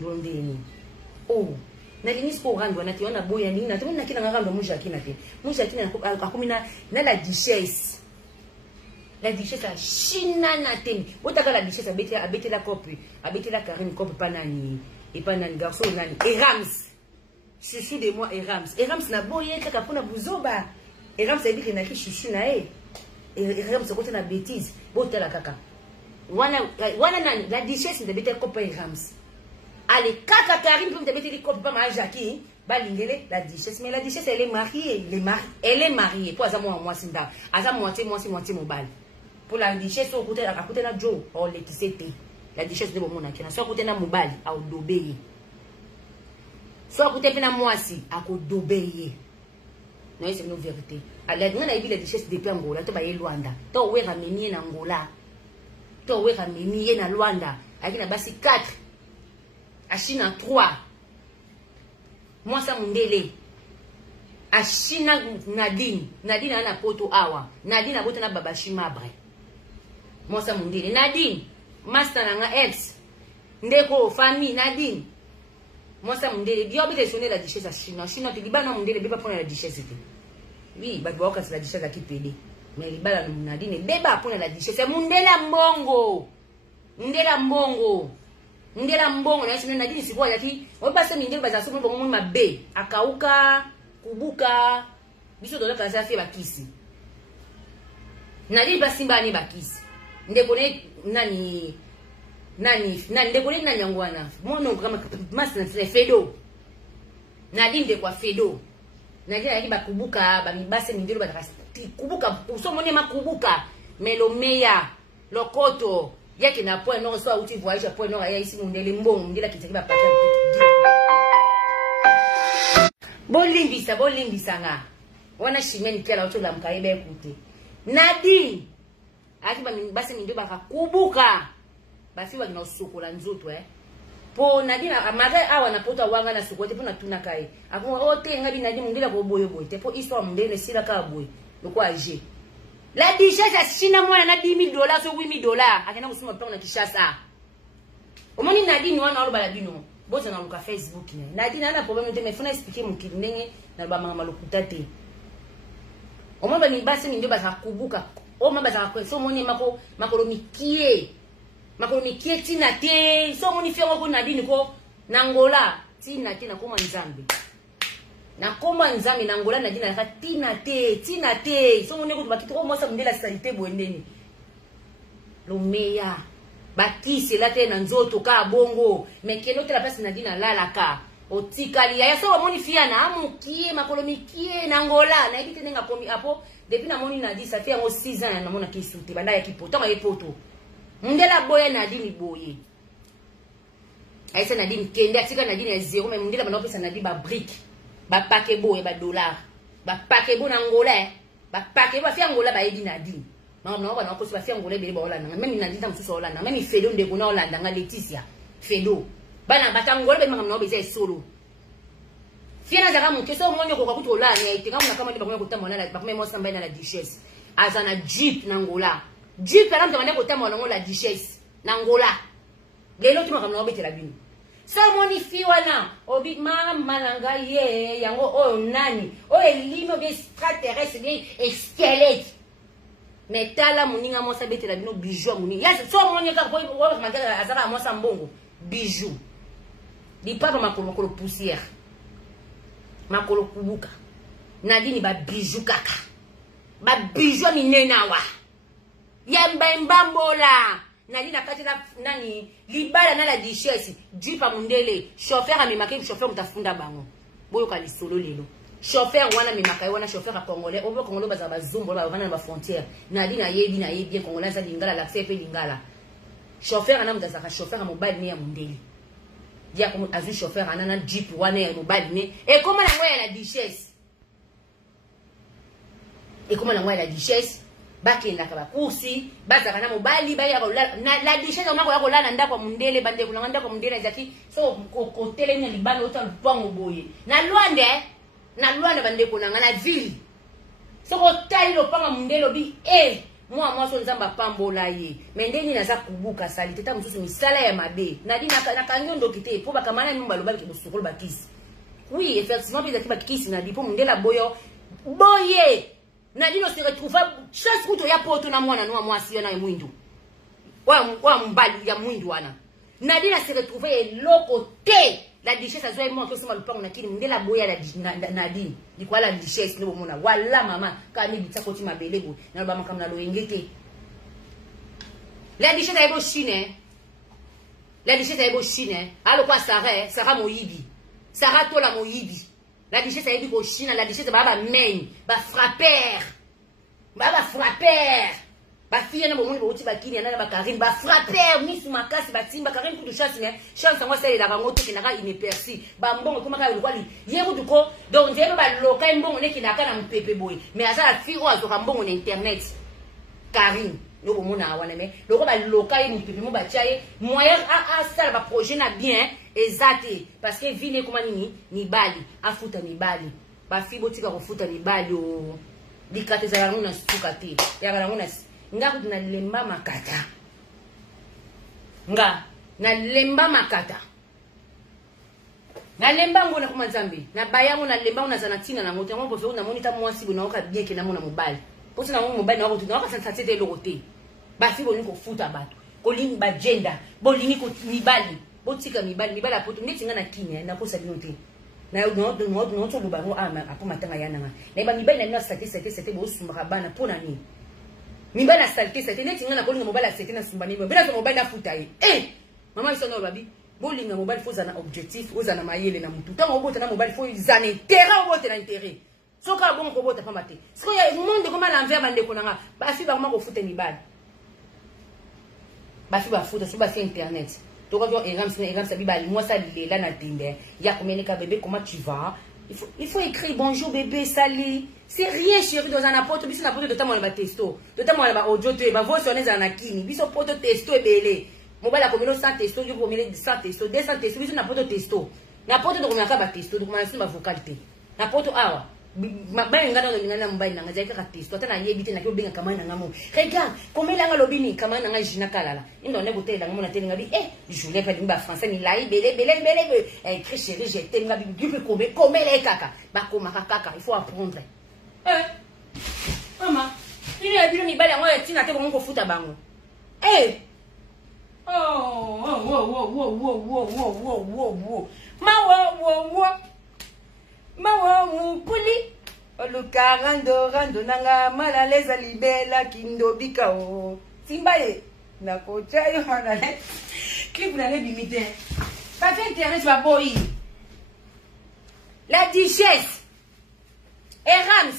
ndondeni. Oh, na lini siko rando na tiona boya nini na tuna kila ngando muja kina te. Muja kina akumina na la duchesse. La duchesse a china na temi. Otaka la duchesse abeti la copie, abeti la Karine copie panani et panani garçon nani Erams. Chouchou de moi Erams. Erams na boye taka pona buzoba. Erams a dit que na ki chouchou na e. Erams ko tena bêtise. Botela kaka. Wana nani la duchesse de beti copie Erams. Allez, kaka Karine peut me mettre des copes pas mal Jackie, balingele la duchesse, mais la duchesse elle est mariée, elle est mariée. Pour azamo moi sinda, azamo moitié mon bal. Pour la duchesse au côté la Joe, oh les qui c'était. La duchesse de mon akina, soit côté na mobile à dobeye. Soit côté na moi si à dobeye. Non, c'est une vérité. Alors on a vu la duchesse depuis Angola, to ba ye Luanda. To we rameni na Angola. To we rameni na Luanda. Akina basi 4. Achina 3. Moi ça mundele. Achina Nadine. Nadine ana poto awa. Nadine abota na baba shimabre. Moi ça mundele. Nadine. Master na ex. Ndeko famille Nadine. Moi ça mundele. Bio bite sonner la duchesse à China. China te libana mundele beba prendre la duchesse. Oui, ba boka c'est la duchesse qui pede. Mais libala Nadine beba prendre la duchesse. Mundela mbongo. Mundela mbongo. Ndela mbongo na sina Nadine sikuwa yati obasa ndele baza somo bongo mabe akauka kubuka biso dola kaza fe bakisi Nadine basimba ni bakisi ndekone nani ndekone nani ngwana mono kama master fedo Nadine de kwa fedo Nadine yaki bakubuka ba mibase ndele batakasi kubuka somo ne makubuka melomeya lokoto yake na point non soit uti voyage point non ya ici mundele mbongo mundela kitaki ba pata bolimbisa nga wana shimeni kala oto la mkaibe kute Nadine akiba basi ndio bakakubuka basi wa kina usukola nzoto po Nadine amaza awa na pota wanga na sukote po na tuna kai akwa ote ngabi Nadine mundela ko boyo boy te po histoire mundele sila ka boy lokwa age. La duchesse a china moi na $10,000 ou $8,000 akena kusema panga na Kishasa. Omoni Nadine wana alo bala bino. Boza na luka Facebook ne. Nadine ana problème te me funa expliquer mukidi ndenge na ba mama lokuta te. Omoni ba ni basi ndio baza kubuka. O mama baza kwa so moni makolo mikie. Makolo mikie tina te. So moni fiongo ko Nadine ko nangola tina te na koma nzambe. Na koma nzambe na ngola na dina ka tina te so mone ko bakitoko mosa mundela salite boendeni lo meya bakisi la te na nzoto ka bongo mekeno te la place na dina lalaka otikali ya so moni fiana amukie makolomikie na ngola na ibite nenga komi apo depuis na moni na di ça fait 6 ans na mona kisute banda ya kipoto ma yepoto mundela boye na dini boye aisa na dini kende atika na dini ya 0 mais mundela bana opesa na di ba brique ba pakebo e ba dollar ba pakebo na ngola ba pakebo afia ngola ba edi Nadine mama na bana ko ba afia ngola be ba Holanda même Nadine tam suso Holanda même Fedo ndeko na Holanda nga Leticia Fedo bana batangola be mama na be za solo fiena za kama keso monyo ko kwakuto la ni ite kama na kama ndiba ko tamona la ba kuma samba na la duchesse azana jeep na ngola jeep kama ndamane ko tamona ngola duchesse na ngola lelo tuma kama na be tela bino. So moni fiwana obi mama nanga ye yango o nani o elimo be extraterrestre be squelette metala muninga mosa betela bino bijou muni ya so moni ka ko magala azaka mosa mbongo bijou di papa makolo poussière makolo kubuka Nadine ba bijou kaka ba bijou minena wa yamba mbambola Nadine akati na nani libala na la duchesse jipa mundele chauffeur amemaka chauffeur mutafunda bango boyo ka lisolo lelo chauffeur wana memaka wana chauffeur a congolais obo congolais baza bazumbo ba wana ba frontière Nadine ayebi na yebi bien congolais za lingala la CP lingala chauffeur ana mutazaka chauffeur mobile ne ya mundele dia comme azu chauffeur ana na jeep wana ya mobile ne et comment la ngoya la duchesse et comment la ngoya la duchesse bakenda ka bakursi bazaka na mobali ba ya la duchesse ona ko yakolala ndako mundele bande kulanga ndako mundele zaki so ko telenya libano ota lupango boye na Luanda bande kulanga na ville so ko tali lo panga mundele bi moi so nzamba pambola ye mais ndeni naza kubuka sali teta mususu misala ya mabe Nadine nakanyondo kite po bakamana nyumba loba ke bosukolo bakisi oui effectivement bizaki bakisi Nadine po mundela boyo boye Nadine se retrouva chaque kuto ya poto na mwana no mwasi na mwindu wa mbali ya mwindu wana Nadine se retrouva eloko te la duchesse a joué mon que sama lupango na kini ndela boya la Nadine di kwa la duchesse no mona wala mama ka ni bitsa koti mabelebo na ba makamna lo engete la duchesse a ebo chine la duchesse a ebo chine alo kwa Sarah moyibi Sarah tola moyibi la duchesse a ebo ko chine la duchesse ba men ba frapper ba fille na bomoni bauti bakini na ba Karine ba frapper ni suma kasi ba timba Karine ku du chasse ne chance ngwa sele la ngoto kinaka ineperci ba mbongo kuma ka likwali yego duko donc je ba loka mbongo ne kinaka na mpepe boy mais asa la fille o azoka mbongo na internet Karine no bomona wana me loko ba loka mpepe mo ba tiaye moyen a sala ba projet na bien exact parce que vine kuma nini ni bali afuta ni bali ba fille botika ko futa ni bali o dikate za yangu na sukate ya yangu na nga na lemba makata nga na lemba makata na lemba ngona kuma Nzambe na bayango na lemba una zanatina na ngoto ngombo fe na monita mwasi bona oka bien ke na mona mobile posi na mobile na wako tuna waka sansa tete lokote ba fi boni ko futa bato ko lingi ba gender bolingi ko mibali botika mibali apoto neti nga na kinya na posa binote na no to lubango ama apo matanga yana nga na ba mibali na sate bo sumaka bana pona ni Mibala salté c'était net ngana ko linga mobile c'était na sumbani bila so mobile afuta ye mama iso no babi bolinga mobile faut na objectif ozana mayele na mutu tango obota na mobile faut izana intérêt obote na intérêt soka bon ko bota pa mate siko ya monde comme l'envers bande ko nanga ba fi ba ko futa mibala ba fi ba futa so ba fi internet to ko exemple ça bibali moi ça lela na timbe ya komeleka bébé comment tu vas il faut écrire bonjour bébé sali c'est rien chérie dans un apôtre biso na poto de tamo na testo de tamo na audio te ba voice on na kini biso poto testo ebele mobile akomelo 100 testo yo komelo 100 testo 200 testo biso na poto testo na poto de komaka ba testo de komaka ba vocalité na poto awa mabaya ngana no ngana mobile na ngaja ka testo ata na yebite na ko benga kama na ngamo regarde komela nga lobini kama na ngajina kalala ndo ne botela ngamo na tele ngabi je l'ai pas dit ba français ni lai bele écrit chérie je t'aime ngabi du komela kaka ba komaka kaka il faut apprendre Mama, il y a bien mibali yango etina te bongo futa bango. Ma mupuli. Oluka rando nanga malaleza libela kindobika o. Simbaye na kocha yo na le. Clip na le bimite. Pas fait internet va boy. La duchesse Erams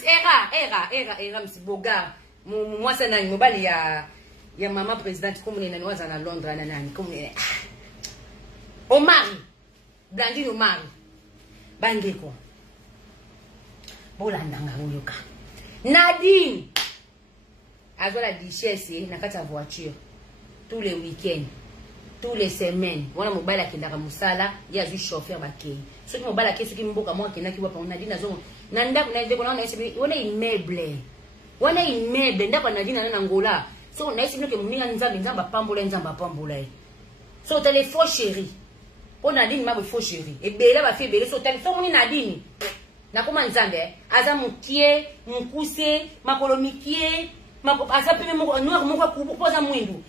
Boga moi ça na mobile ya mama présidente comme nena waza na Londres na nani comme Omar Blandine Omar bandeko bolanda ngayoka Nadine azo la duchesse na kata voiture tous les week-ends tous les semaines wana mobile akendaka musala ya zu chauffeur bakei soki mobile akei soki mboka mwa kenda ki wapa Nadine azo na ndako na ndeko na esi wana immeuble ndako na Nadine na ngola so na esi ke muninga nzamba pambola so téléphone chéri on Nadine ma faux chéri e bela ba fi bela so téléphone muni Nadine na koma nzambe aza mukie mukuse makolomikie asa pe moko noir moko kubuka mwindu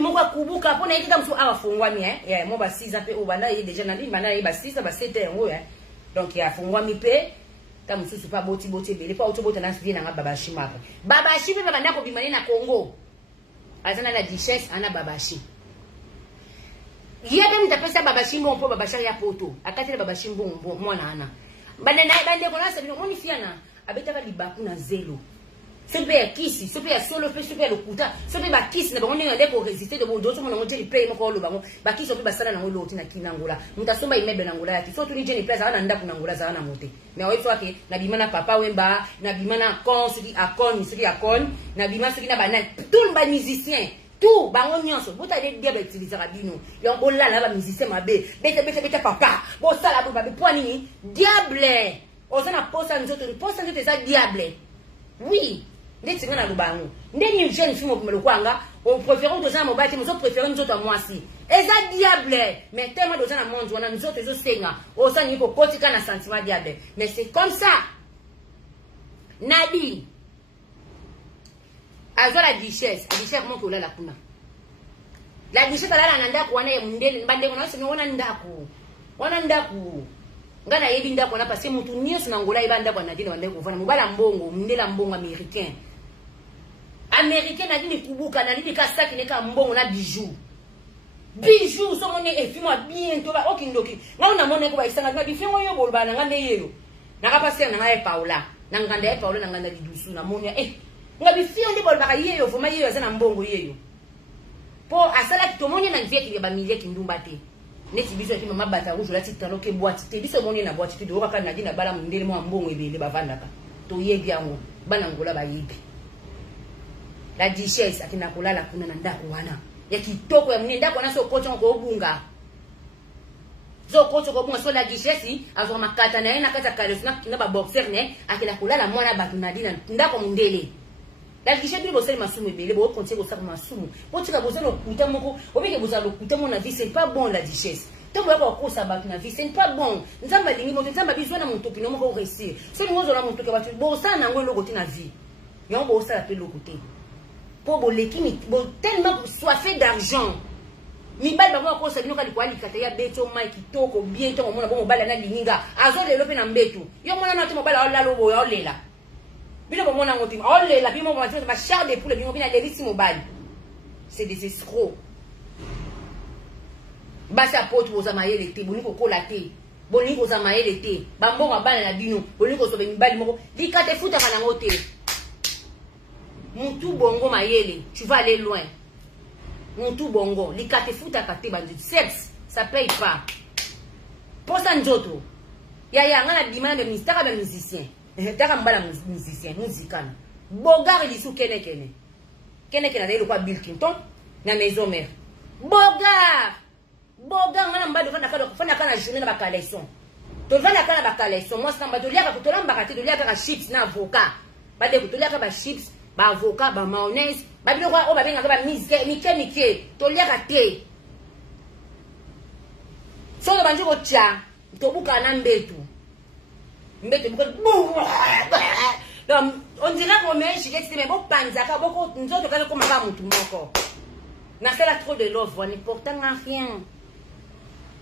moko kubuka pona ikita mso afungwami mo ba 6 pe o bana ye déjà Nadine bana ye ba 6 ba 7 ngo donc ya afungwami pe mususu pa boti bele pa utobota na sidi na babashi mako babashi pe banda ko bimani na Congo azana la duchesse ana babashi yebe mtapesa babashi mbompo babashi ya poto akatele babashi mbombo mwana ana bande ko na sabino moni fiana abetaka libaku na zelo sepe ya kisi sepe ya solo pe sepe ya lokuta sepe ba kisi na bango ndenge ko résister de bon d'autres monongo teli pe moko lo bango ba kisi pe basala na ngolo tina kinangola mutasomba imebe na ngola yati so tuli jeni place ana ndaku na ngola za na mote mais oyo soki na bimana papa wemba na bimana kon soki akon na bimana soki na bana tout ba musicien tout bango nyonso bota de diable utiliser rabino yo bolla la ba musicien mabe bete papa bo sala bo ba poani diable ozana posa nzoto za diable oui ndeti nga na lubango ndeni jeune fille mo kwanga on préfère deux ans mo bati mo préfère nzoto moi si eza diable mais tellement deux ans na monde wana nzoto ezo senga o sa ni ko kotika na sentiment diable mais c'est comme ça Nadi azo la duchesse mo ko la kuna la duchesse ala na ndako wana ya mundele mbande ngona se wana ndako ngana yebi ndako na parce que mutu nyonso na ngola ibanda kwa Nadine wande kuvana mubala mbongo mundela mbongo américain Nadine kubuka na Nadine kasaki neka mbongo na bijou so mone efimo bientôt ba okindoki ngauna mone ko ba isanga ba bifengo yo bolba na ngande yelo na ka passer na ngaye Paula na nganda ye Paula na nganda lidusu na monia nga bifio ndi bolba ka yeyo voma yeyo za na mbongo yeyo po asala kitomonye na nzie ki ba milie kindumba te neti biso ki mama bata rouge la titalo ke boîte te biso moni na boîte te do ka na dina bala mundele mo mbongo ebele bavandaka to yebi yango bana ngola ba yebi la duchesse akina kolala kuna na ndako wana ya kitoko ya mne ndako na so kocho ko obunga zo kocho ko bunga so la duchesse azo makata na yena kata kaleso na ba boxer ne akina kolala mwana batu na dina ndako mundele la duchesse bi boseli masumu ebele bo continue ko saka masumu bo tika boseli okuta moko obike bozalo okuta mo na vie c'est pas bon la duchesse tombo yako kosa ba na vie c'est pas bon nzamba lingi mo nzamba bizwa na muntu pino moko réussir so ni ngozo na muntu ke batu bo sana ngo lokote na vie yo bo sala pe lokote po bo lekimi bo tellement soifé d'argent mi bal ba ko sa binoka likwali kata ya beto mai kitoko bien to mona bo bala na linga azo lelo pe na mbetu yo mona na to bala la lo bo yo lela bino bo mona ngoti o lela bimo ba ba char de poule bino bina lelissimo bali c'est des escrocs basa pote boza mayele te boni ko kola te boni ko za mayele te ba mbonga bana na bino boni ko sobe mibali moko likate futa kana ngote Moutou bongo mayele, tu vas aller loin. Moutou bongo, likate futa kate bandi. Sexe, ça paye pas. Pour ça njoto. Ya ngana demande de ministère de musicien. Taka mbala musicien, musical. Bogar lisu kene. Kene na le kwa Bill Clinton na maison mère. Bogar ngana mbado fana kana journée na ba collection. To vana kana ba collection, moi ça mbado liaka ko to lamba kate to liaka ka chips na avocat. Ba de ko to liaka ba chips. Ba avocat ba mayonnaise ba biloko o ba benga ba mike to liaka te so ba njiko tia to buka na mbetu buka donc on dirait qu'on met gilet mais bon panzaka boko nzoto kale ko maka mutu moko na sala trop de love on est pourtant rien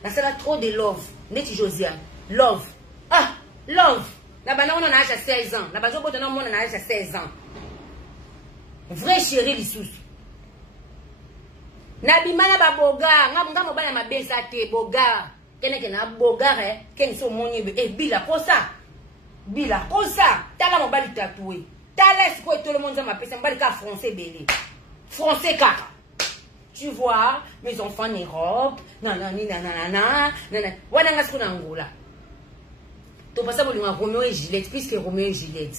na sala trop de love neti Josia love love na bana on a 16 ans na bazo botana on a 16 ans vrai chéri lisusu na bimana ba boga nga mobala mabesa te boga kene na boga ken so monye bila kosa tala mobali tatoué tala siko tout le monde za mapesa mobali ka français belé français kaka tu vois mes enfants en Europe nanana wana nga siko na ngola to passa bolinga Romeo et Juliette puisque Romeo et Juliette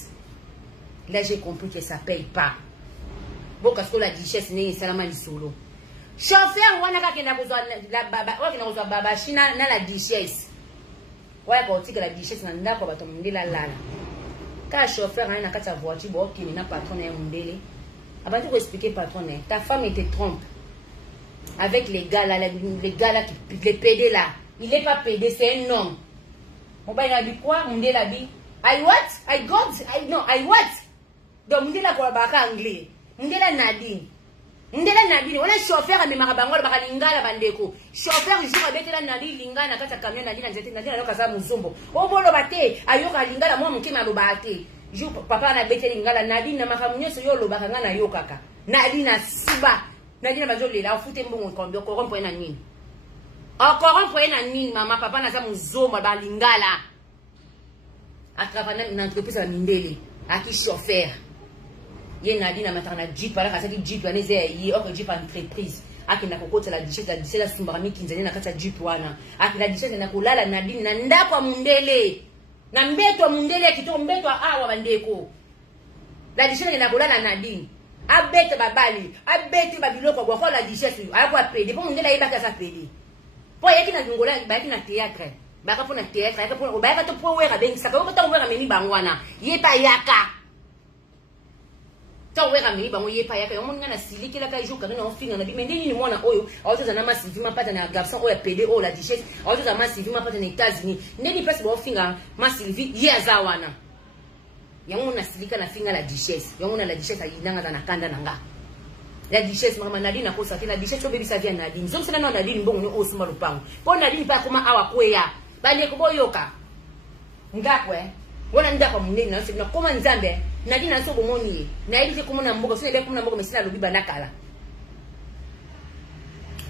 là j'ai compris que ça paye pas. Bon, parce que la duchesse n'est pas solo. Chauffeur, on a qu'à la baba, china na la duchesse. Ouais, quand tu que la duchesse n'a pas quoi tomber la lala. Quand chauffeur a une carte voiture, bon, qui n'a patron et un délai. Avant de expliquer patron, ta femme était trompe avec les gars là, qui les pédés là. Il n'est pas pédé, c'est un homme. On va dire quoi? On dit la vie. I what? Donc, on dit la quoi anglais. Ndela Nadine wala chauffeur amemaka bango baka lingala bandeko chauffeur jour abetela Nadine lingana kata camion Nadine nzete Nadine aloka za muzombo obolo bate ayoka lingala mwa mukima loba ate jour papa na betela lingala Nadine na makamunyeso yo loba kanga yo kaka Nadine asiba Nadine bazo lela ofute mbongo kombio ko rompo na nini encore rompo na nini mama papa na za muzombo ba lingala atravana na entreprise ya mindele aki chauffeur ye Nadine na matana jeep ala kasaki jeep wana ze yi oko jeep entreprise akina kokota la duchesse la sumbarami kinzani na kata jeep wana akina duchesse na kulala Nadine na ndako mundele na mbeto mundele kitoko mbeto awa bandeko la duchesse na kulala Nadine abete babali abete babiloko kwa kwa la duchesse akwa pede po mundele ayibaka sa pede po yeki na ngola bayaki na théâtre baka po na théâtre yaka po bayaka to po wera bengi saka ko to wera meni bangwana yeta yaka tant ouais ramé bango yé pa ya ka mon ngana sili kila ka joka na ofinga na bimende ni mwana oyo awoza na massive mapata na garçon oyo PD o la duchesse awoza massive mapata na États-Unis neni place ba ofinga massive ye azawana yango na silika na finga la duchesse yango na la duchesse ayinanga na kanda nanga la duchesse mama Nadine na kosa la duchesse obebi sa via Nadine zongo sana na Nadine mbongo ni osuma lupango po Nadine pa koma awa kweya bale ko boyoka ngakwe wona ndako munene na sibina koma nzambe Nadine na sobo moni na ili ko mona mbogo sine be ko mona mbogo mesina lobi banakala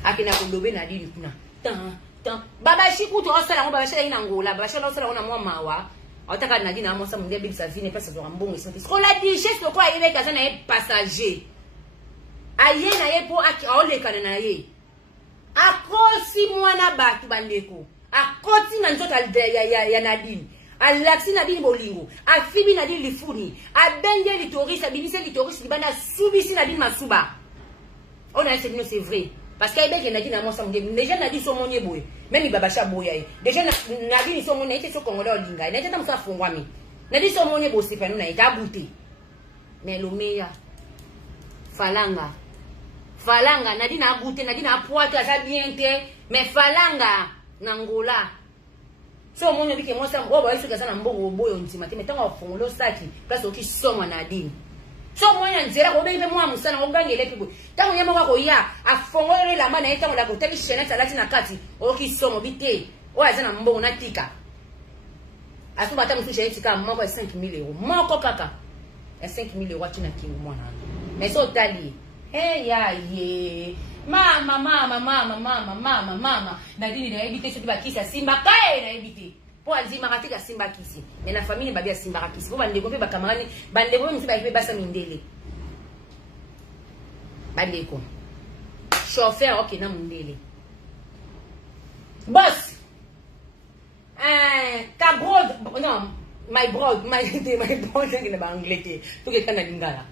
akina ko lobe Nadine kuna tan baba shiku to osala ngo baba shela ina ngola baba shela osala ona mwa mawa otaka Nadine na mosa mundia bibi sa vie ne pas sa mbongo isante ko la duchesse ko ayebe kaza na passager aye na ye po aki aolekana na ye akosi mwana batu bandeko akoti na nzoto ya Nadine alaksi Nadine bolingo afibi Nadine lifuni abenge litorisa bibise litorisa libanda subisi Nadine masuba on a essayé c'est vrai parce qu'ayebeke Nadine na mosa mundia déjà Nadine so monye boye même babasha boya ye déjà Nadine so monye ite so kongola olinga na ite tamusa fungwami Nadine so monye bo sipanu na ita bute mais le meilleur Falanga, Nadine a goûté, Nadine a poité, ça bien té, mais Falanga, Nangola. So, mon yobi que moi, ça, oh, bah, il faut que ça n'a pas de boy, on dit, mais tant qu'on fait le sac, place au qui somme Nadine. So, moi, il y a un zéro, mais moi, Moussa, on gagne les plus. Tant qu'on y a mon ya, à fond, la main, et tant qu'on a côté, les chaînes, ça l'a dit, nakati, au qui somme, obité, oh, ça n'a pas de tika. À ce matin, je suis tika, moi, 5 000 €. Moi, kaka, et 5 000 €, tu n'as qui, moi, mais ça, t'as dit. Hey ya ye mama Nadine na ebité soki bakisa simba kae na ebité po azima katika simba kisi mais na famille babia simba kisi po bande ko pe bakamarani bande ko msi ba pe basa mindele bande ko chauffeur ok na mindele boss ta brode non my brode en anglais tout que kana lingala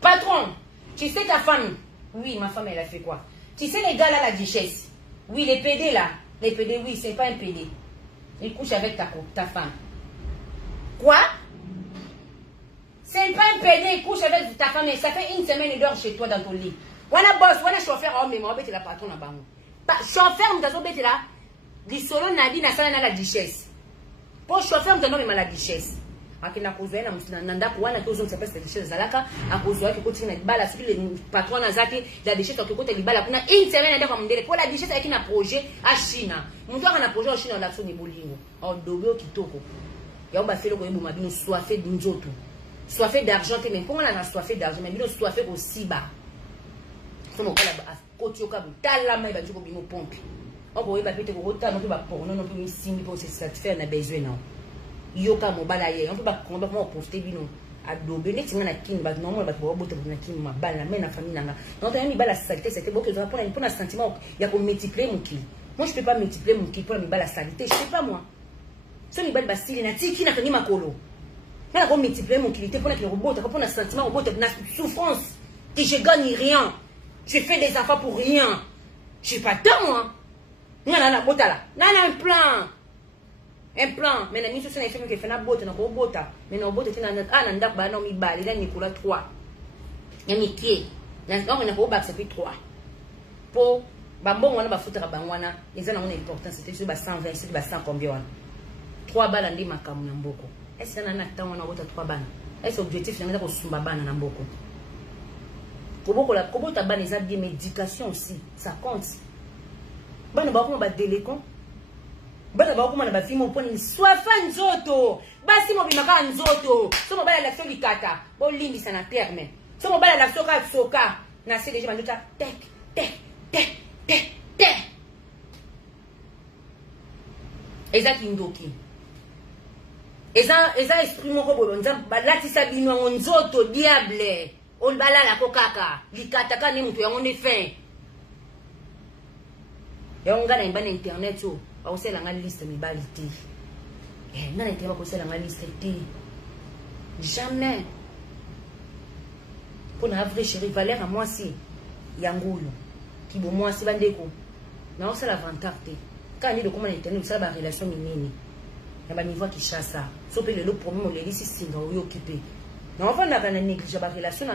patron. Tu sais ta femme? Oui, ma femme, elle a fait quoi? Tu sais les gars là, la duchesse? Oui, les PD là. Les PD, oui, c'est pas un PD. Il couche avec ta femme. Quoi? C'est pas un PD, il couche avec ta femme. Et ça fait une semaine, il dort chez toi dans ton lit. Voilà boss, voilà chauffeur, oh, mais moi, c'est la patron là-bas. Chauffeur, vous avez là. Du solo Nadine, ça n'a la duchesse. Pour chauffeur, vous avez la duchesse. Akina kozwa na nanda kuwana ko zonse pesa de chez Zalaka akozwa ki kotina libala sur le patron azaki la déchet ko kote libala kuna une semaine nda kwa mndele pour la déchet avec na projet à China mtu ana projet à China la soni bolingo au dobo kitoko ya ba felo ko yebo mabino soifé d'nzoto soifé d'argent mais comment la soifé d'argent mais bino soifé aussi bas somo kala koti okabu tala mai ba jiko bimo pompe on ko yeba pete ko kota no ba pour non plus simbi pour se satisfaire na besoin non yoka mobala ye on peut pas comment poster bino adobe net ngana kin ba normal ba bo bote na kin mabala mais na famille nanga non t'as mis bala saleté c'était beau que tu pour un sentiment il y a pour multiplier mon kill moi je peux pas multiplier mon kill pour mi bala saleté je sais pas moi so mi bala basili na tiki na kani makolo na ko multiplier mon kill pour que le robot pour un sentiment robot na souffrance que je gagne rien je fais des enfants pour rien je suis pas temps moi na botala na un plan. Un plan, mais la mission c'est que fait na botte na ko bota, mais na botte tina na ndak ba na mi bali na Nicolas 3. Ya mikie. Na on na ko ba c'est 3. Po ba mbongo na ba futera bangwana, ezana na importance c'était sur ba 120, sur ba 100 combien. 3 bala ndi makamu na mboko. Est-ce na tango na bota 3 bana. Est-ce objectif na ko sumba bana na mboko. Koboko la kobota bana za bien médication aussi, ça compte. Bana ba ko ba délécon. Bana ba kuma na ba fimo poni swafa nzoto basi mo bimaka nzoto so mo bala la so likata bo limbi sana terme so mo bala la soka na se deja banduta tek eza kindoki eza esprit moko bo nzamba balatisa bino nzoto diable on bala la kokaka likata ka ni mtu yango ne fin yonga na imbana internet so aussi la liste mi balité et non était pas aussi la liste jamais pour na vrai chérie Valère à moi si yangulo qui bon moi si bandeko non c'est l'avantage quand il de comment internet ça ba relation minini na ba niveau qui chasse ça so pe le problème le lisi singa oyo occupé Non, on va négliger la relation.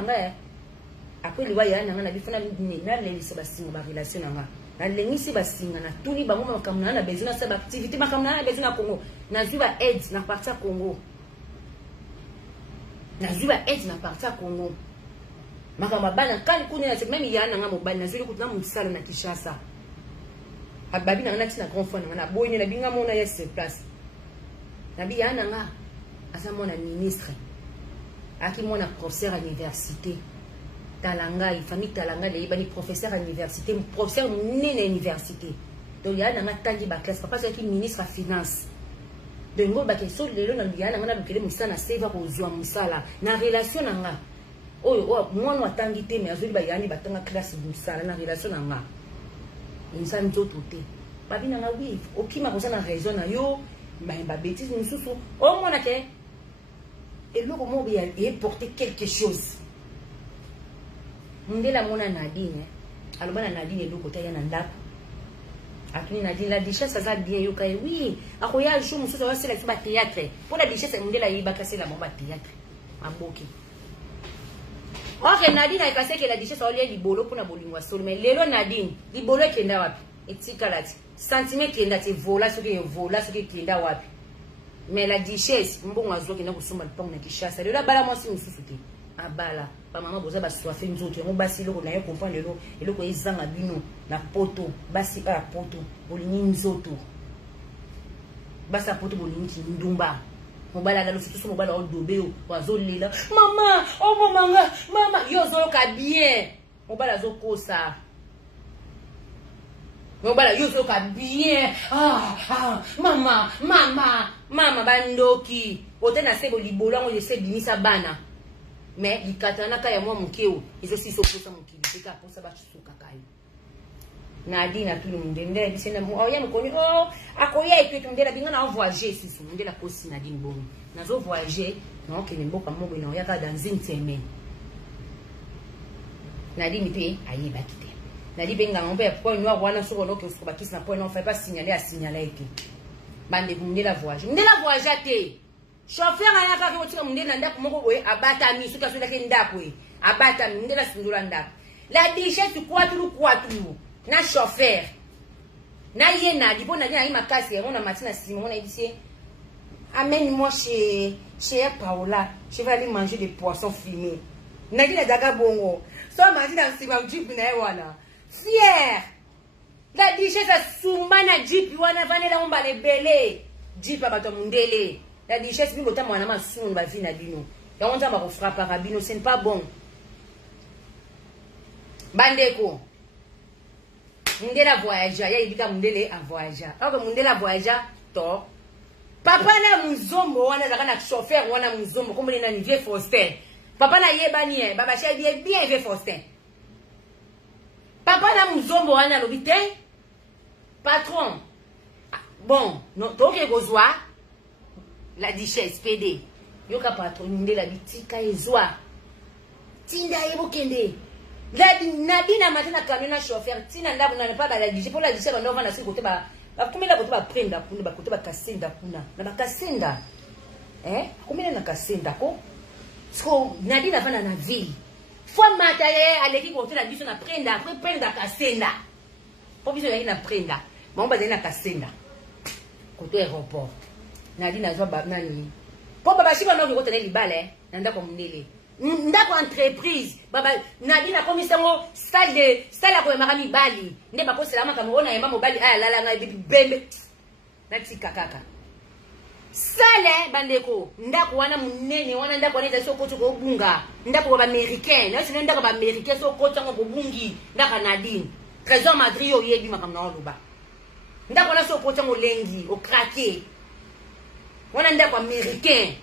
Après, le voyage, on a dit qu'on a les relation. Na lengisi basinga na tuni bango makamna na besoin na sa activité makamna na besoin na Congo na zuba aide na partie Congo na zuba aide na partie Congo makama bana kan kuni na même yana nga mobali na zeli kutuna musala na Kinshasa ababi na ngana tina grand frère na boyine na binga mona ya sur place na bi yana nga asa mona ministre aki mona professeur à l'université Talanga, il famille Talanga, il y a des professeurs à l'université, professeur né à l'université. Donc il y a un tangi ba classe, papa c'est qui ministre à finance. Donc ngo ba question lelo na biana ngana bukele musana save ko zwa musala na relation nanga. Oyo mwana watangi te mais azoli ba yani batanga classe musala na relation nanga. Insa nzoto te. Babi nanga oui, okima ko sana raison na yo, ba bêtise mususu. O mwana ke eloko mo bi e porter quelque chose. Ndela mona Nadine alobana Nadine eloko ta yana ndako atuni Nadine la duchesse aza bien yoka oui akoya jour mususu wa sela ba théâtre pour la duchesse ndela yiba kasela mo ba théâtre maboki ok Nadine a passé que la duchesse olie libolo pour na bolingwa solo mais lelo Nadine libolo kenda wapi etika lati sentiment kenda te vola soki kenda wapi mais la duchesse mbongo azo kenda kusomba pang na Kinshasa lelo bala mo si mususu te abala ba maman boza ba soifé nzoto ngo basi loko na yo comprendre lelo eloko ezanga bino na poto basi a poto bolingi nzoto basa poto bolingi ndumba mobala dalo futu mobala o dobeo wazolela mama oh mama yo zo ka bien mobala zo kosa mobala yo zo ka bien mama bandoki otena sebo libolo ngo yese binisa bana mais likatana ka ya mwa mukeo izo si sokosa mukili ka posa ba tsuka kayo Nadine na tout le monde ndela bisena mo oya mkoni akoya epeto ndela binga na voyager sisu ndela kosi Nadine bon nazo voyager na ok ni mboka mobo na oya ka dans une semaine Nadine pe ayi bakite Nadine benga ngombe kwa nwa wana soko loke usko bakisi na point non fait pas signaler à signaler eke bande ndela voyager te chauffeur aya ka ko tika mundela ndako moko we abata mi suka suka ke ndako we abata mi ndela sindula ndako la duchesse kwatru na chauffeur na yena libo na dia makasi on a matina simo on a dit amène-moi chez Paola je vais aller manger des poissons fumés na dit la daga bongo so matina sima jeep na wana fier la duchesse asumba na jeep wana vanela on ba le belé jeep abato mundele la duchesse bingo ta mwana masunu ba vina bino ya onza ba ko frappa rabino c'est pas bon bandeko Mundela voyager ya ibika mundele a voyager alors mundela voyager to papa na muzombo wana zaka na chauffeur wana muzombo comme na Vieux Faustin papa na yebani baba chez bien Vieux Faustin papa na muzombo wana lobite patron bon no to ke kozwa la duchesse PD yoka patron mundela bitika ezwa tinda yebokende Nadine a matin à camion chauffeur, Tina n'a pas la duchesse pour la duchesse, on a côté ba combien la côté ba prendre kuna ba côté ba kasinda kuna na ba kasinda combien na kasinda ko so Nadine va na ville fois mataye aleki côté la duchesse na prendre après prendre kasinda pour biso na prendre bon ba na kasinda côté aéroport Nadine a zo ba nani pour baba shiba no côté libale nanda ko mndele ndako entreprise baba Nadine a commis sango salle ko makami bali nde bako selama kama ona yamba mobali aya lala nga bembe nati kakaka sale bandeko ndako wana munene wana ndako wana zo ko ko bunga ndako ba américain na sino ndako ba américain so ko tango ko bungi ndaka Nadine trésor Madrid yo yebi makam na oluba ndako na so ko tango lengi o craquer wana ndako américain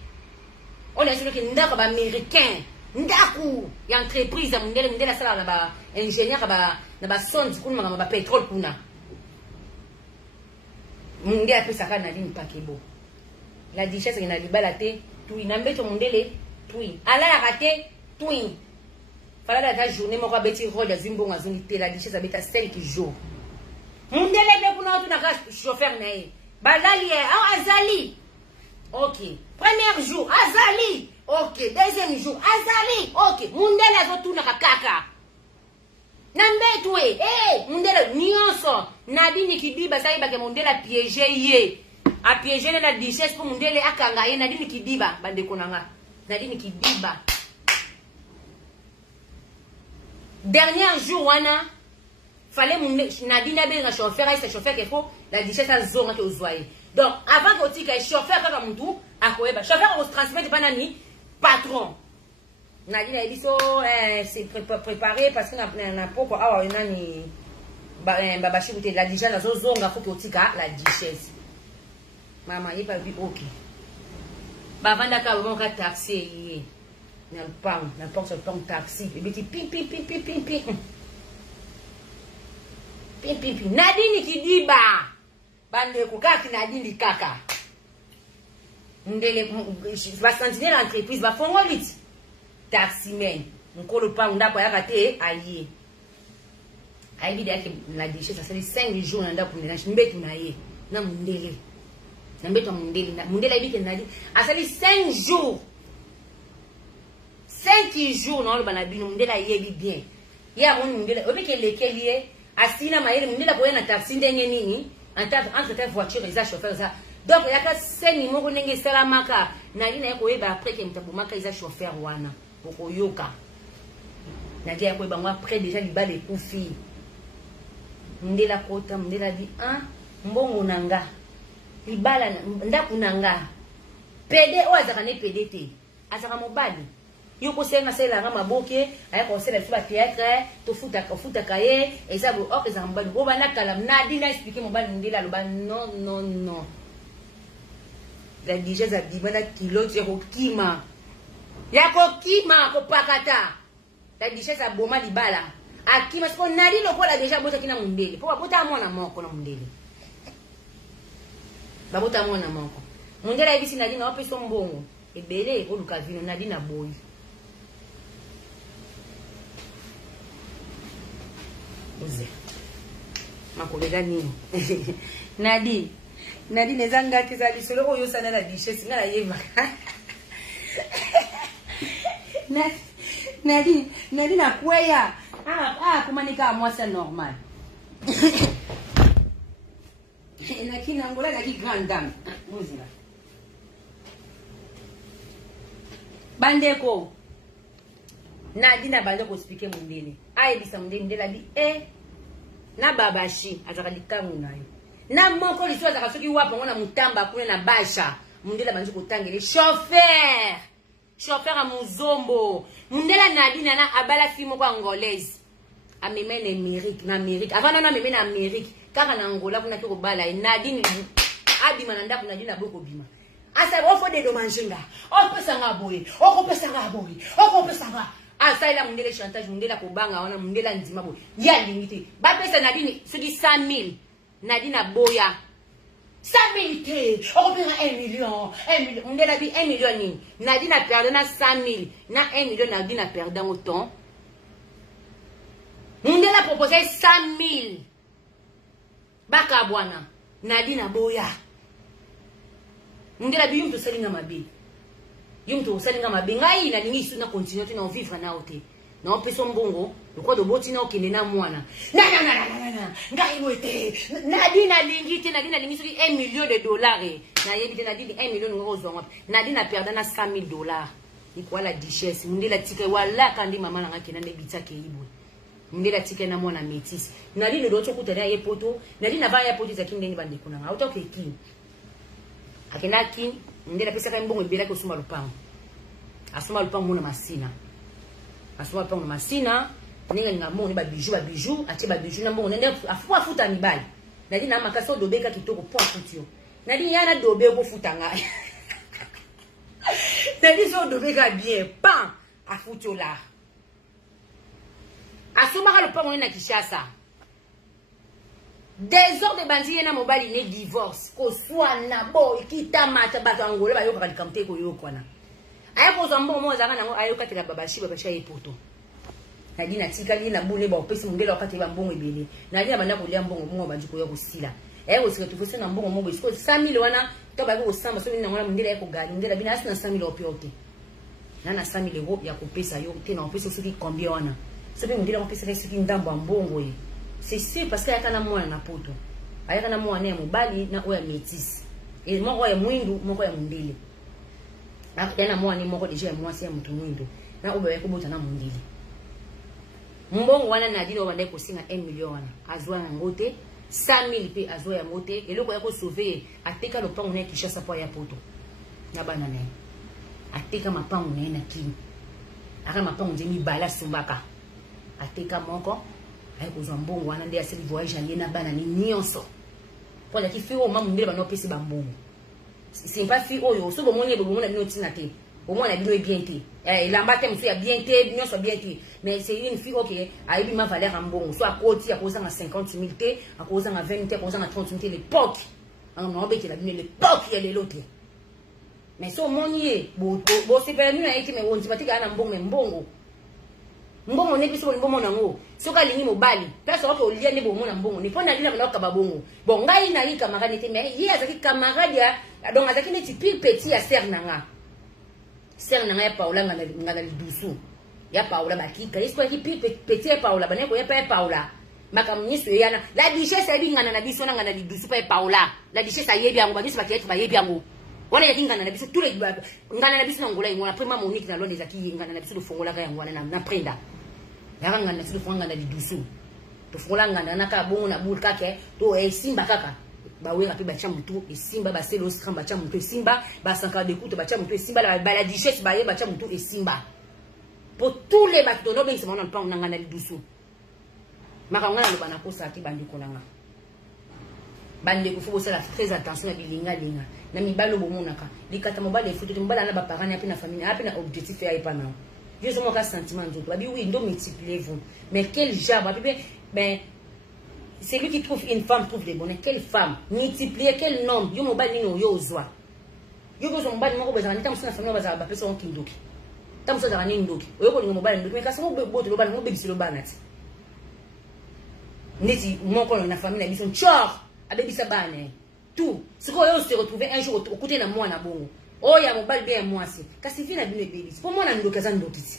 on est sûr que ndako ba américain ndako ya entreprise mundela sala na ba ingénieur na ba sonde kuna ba pétrole kuna munge a pesa kana Nadine pakebo la duchesse ina libala te tu ina mbeto mundele tu ala la raté tu fala la journée moko beti rôle zimbonga zungi te la duchesse abeta 5 jours mundele be kuna tu na chauffeur na bazali azali OK premier jour azali Ok, deuxième jour. Azali. Ok, mundela azotuna kaka. Nambetwe. Mundela nyonso. Nadine Kidiba saiba ke mundela piégé ye. A piégé na duchesse pour mundele akanga ye Nadine Kidiba bande konanga. Nadine Kidiba. Dernier jour wana fallait Nadine abe na chauffeur et ce chauffeur qu'il faut la duchesse a zonga ke ozoye. Donc avant que tu que chauffeur kaka muntu akoeba. Chauffeur on se transmet pas nani patron. Nadine a dit c'est préparé parce que na poko awa nani babashi kote la duchesse na zonga faut que otika la duchesse. Maman il pas dit OK. Ba vanda ka bon ka taxi yi. Na le sur le taxi et puis pim. Nadine Kidiba bande ko kaki Nadine kaka. Ndele va sentir l'entreprise va fongolit. Taximen, nkolo pa ndako ya kate ayi. Ayi bidi yake la déchet ça fait 5 jours ndako ndena mbetu na ye. Na mundele. Na mbetu mundele na mundele ibike nadi. Asali 5 jours. 5 jours non le banabino mundele yebi bien. Ya mon mundele obike lekelie asina maele mundele ko na taxi ndenge nini entre ta voiture et sa chauffeur ça. Donc il y a que 5 numéros nenge salamaka na lina yako yeba après que mtabumaka isa chauffeur wana poko yoka na dia ko yeba après déjà li ba les kufi ndela kota ndela di mbongo nanga libala ndaku nanga pede o azaka ne pede te azaka mobali yoko senga sela nga maboke aya ko sela fiba théâtre to futa kaye eza bo ok za mbali bo bana kala na dina expliquer mobali ndela loba non la digeste a bimana kilo zero kima yako kima ko pakata la digeste a boma libala akima siko nali lokola déjà bota kina mundele po bota mwana moko na mundele babota mwana moko mundele ibisi nali na opeso mbongo ebele ko luka vino nali na boyi uze makolega nini Nadi nezanga kiza bisolo ko yosana na duchesse ngala yeva. Nadi na kweya. Kumanika moi c'est normal. Na kina ngola na ki grande dame. Muzila. Bandeko. Nadi na bandeko expliquer mundele. Bisa mundele la di na babashi atakalikanga nayo. Na moko liswa za kasoki wapo ngona mutamba kule na basha mundela banzi kutangele chauffeur a muzombo mundela Nadine na abala fimo kwa angolaise amemene Amérique avant na amemene Amérique kaka na Angola kuna kiko bala Nadine adima na ndaku Nadine aboko bima asa ofo de domanjinga opesa ngaboye okopesa nga asa ila mundela chantage mundela kubanga wana mundela nzima boye ya limite ba pesa Nadine soki 100,000 Nadine aboya 100,000 te okopera 1 million on dit 1 million nini Nadine a perdu na 100,000 na 1 million Nadine a perdu autant on a proposé 100,000 baka bwana Nadine aboya on dit yumto salinga mabe ngai na ningi suna continuer to na vivre na ote na opeso mbongo lokwa do boti na okende na mwana na ngai wete Nadine alingi soki 1 million de dollars na yebi Nadine 1 million ngozonga Nadine a perdu na 100,000 dollars ikwa la duchesse mundela tika wala kandi mama nanga kena ne bitake ibwe mundela tika na mwana métis Nadine do tokutana ye poto Nadine ava ya poto za kindeni bande kuna auto ke kin akena kin mundela pesa ka mbongo ibela ko suma lupango asuma lupango mona masina asuma lupango masina ninga ngamoni ba bijou atie ba bijou na mbongo nende afuta mibali Nadine na makaso dobeka kitoko po afutio Nadine yana dobe ko futanga Nadine so dobeka bien pan afutio la asuma ka lupango na Kishasa désordre banzi na mobali ne divorce ko swana bo ikita mata bato angole ba yoka likamte ko yokwana ayako zambo mo zaka nango ayoka tela babashi yepoto Nadine atikali na bune ba opesi mundela wakati ba mbongo ebele Nadine bana ko lia mbongo mo banji ko yo kosila ayako sika tufose na mbongo mo besko 100,000 wana to ba ko samba so ni na mundela yako gali mundela bina asina 100,000 opiote na 100 000 euros ya kopesa yo te na opesa soki combien wana soki mondele kopesa soki ndambo mbongo ye c'est sûr parce que ayaka na mwana na poto ayaka na mwana ya mobali na oya métis et moko ya mwindu moko ya mondele na mwana moko déjà ya mwasi ya mutu mwindu na oba ya kobota na mondele mbongo wana na dino bande ko singa 1 million wana azwa yango te 100 000 pe azwa yango te eloko ya ko sauver ateka lopango na Kishasa po ya poto na bana na ateka mapango na na kini aka mapango nzemi bala sumbaka ateka moko ay ko zwa mbongo wana nde asili voyage ali na bana ni nyonso po ya ki fi o mamu ndele bana opesi ba mbongo c'est pas fi oyo so bo moni bo mona bino tina te au moins la bino est bien té il a battu monsieur bien té bien soit bien té mais c'est une fille OK a eu ma valeur en bon soit à côté à cause de 50 000 té à cause de 20 té à cause de 30 000 té l'époque on a embêté la bino l'époque il y a l'autre mais so monier bo c'est pas nous été mais on dit matika na mbongo mbongo mbongo ne biso mbongo nango soka lingi mobali place ko lia ne bo mona mbongo ni pona lina ba kababongo bon ngai na li camarade te mais hier azaki camarade ya donc azaki ne petit petit ya ser nanga ser nanga ya Paula ngana lidusu ya Paula bakika isko ki petit ya Paula baneko ya Paula makamnyiso yana la duchesse abi ngana na biso ngana lidusu pa Paula la duchesse ayebi yango ba biso bakiyaki bayebi yango wana ya kingana na biso tous les ngana na biso ngola ngona prima Monique na lone zaki ngana na biso do fongola ka yango na prenda ya ngana na biso do fongola na lidusu to fongola ngana na ka bongo na bulka ke to simba kaka ba wera pe ba chamutu e simba ba selo stramba chamutu e simba ba sanka de kuto ba chamutu e simba la duchesse ba ye ba chamutu e simba pour tous les bateaux no ben se mona pa ngana lidusu maka ngana lo bana posa ki bandi konanga bande ko faut faire très attention à bilinga linga na mibalo bomonaka likata mobale futu mobala na ba parents api na famille api na objectif ya ipana je suis mon cas sentiment d'autre ba bi oui ndo multipliez-vous mais quel genre ba ben c'est lui qui trouve une femme trouve des bonheurs quelle femme multiplier quel nombre yo mobali nino yo ozwa yo ko so mobali moko bezana nita musana famille bazala ba pesa on kindoki ta musana za nini ndoki oyo ko ni mobali ndoki mais kasi mo boto lo bana mo bebisilo bana ti neti moko na famille na biso chor abebisa bana tout ce qu'on se retrouver un jour au côté na moi na bongo oh ya mobali bien moi si kasi fi na bino ebebisi pour moi na ndoki za ndoki ti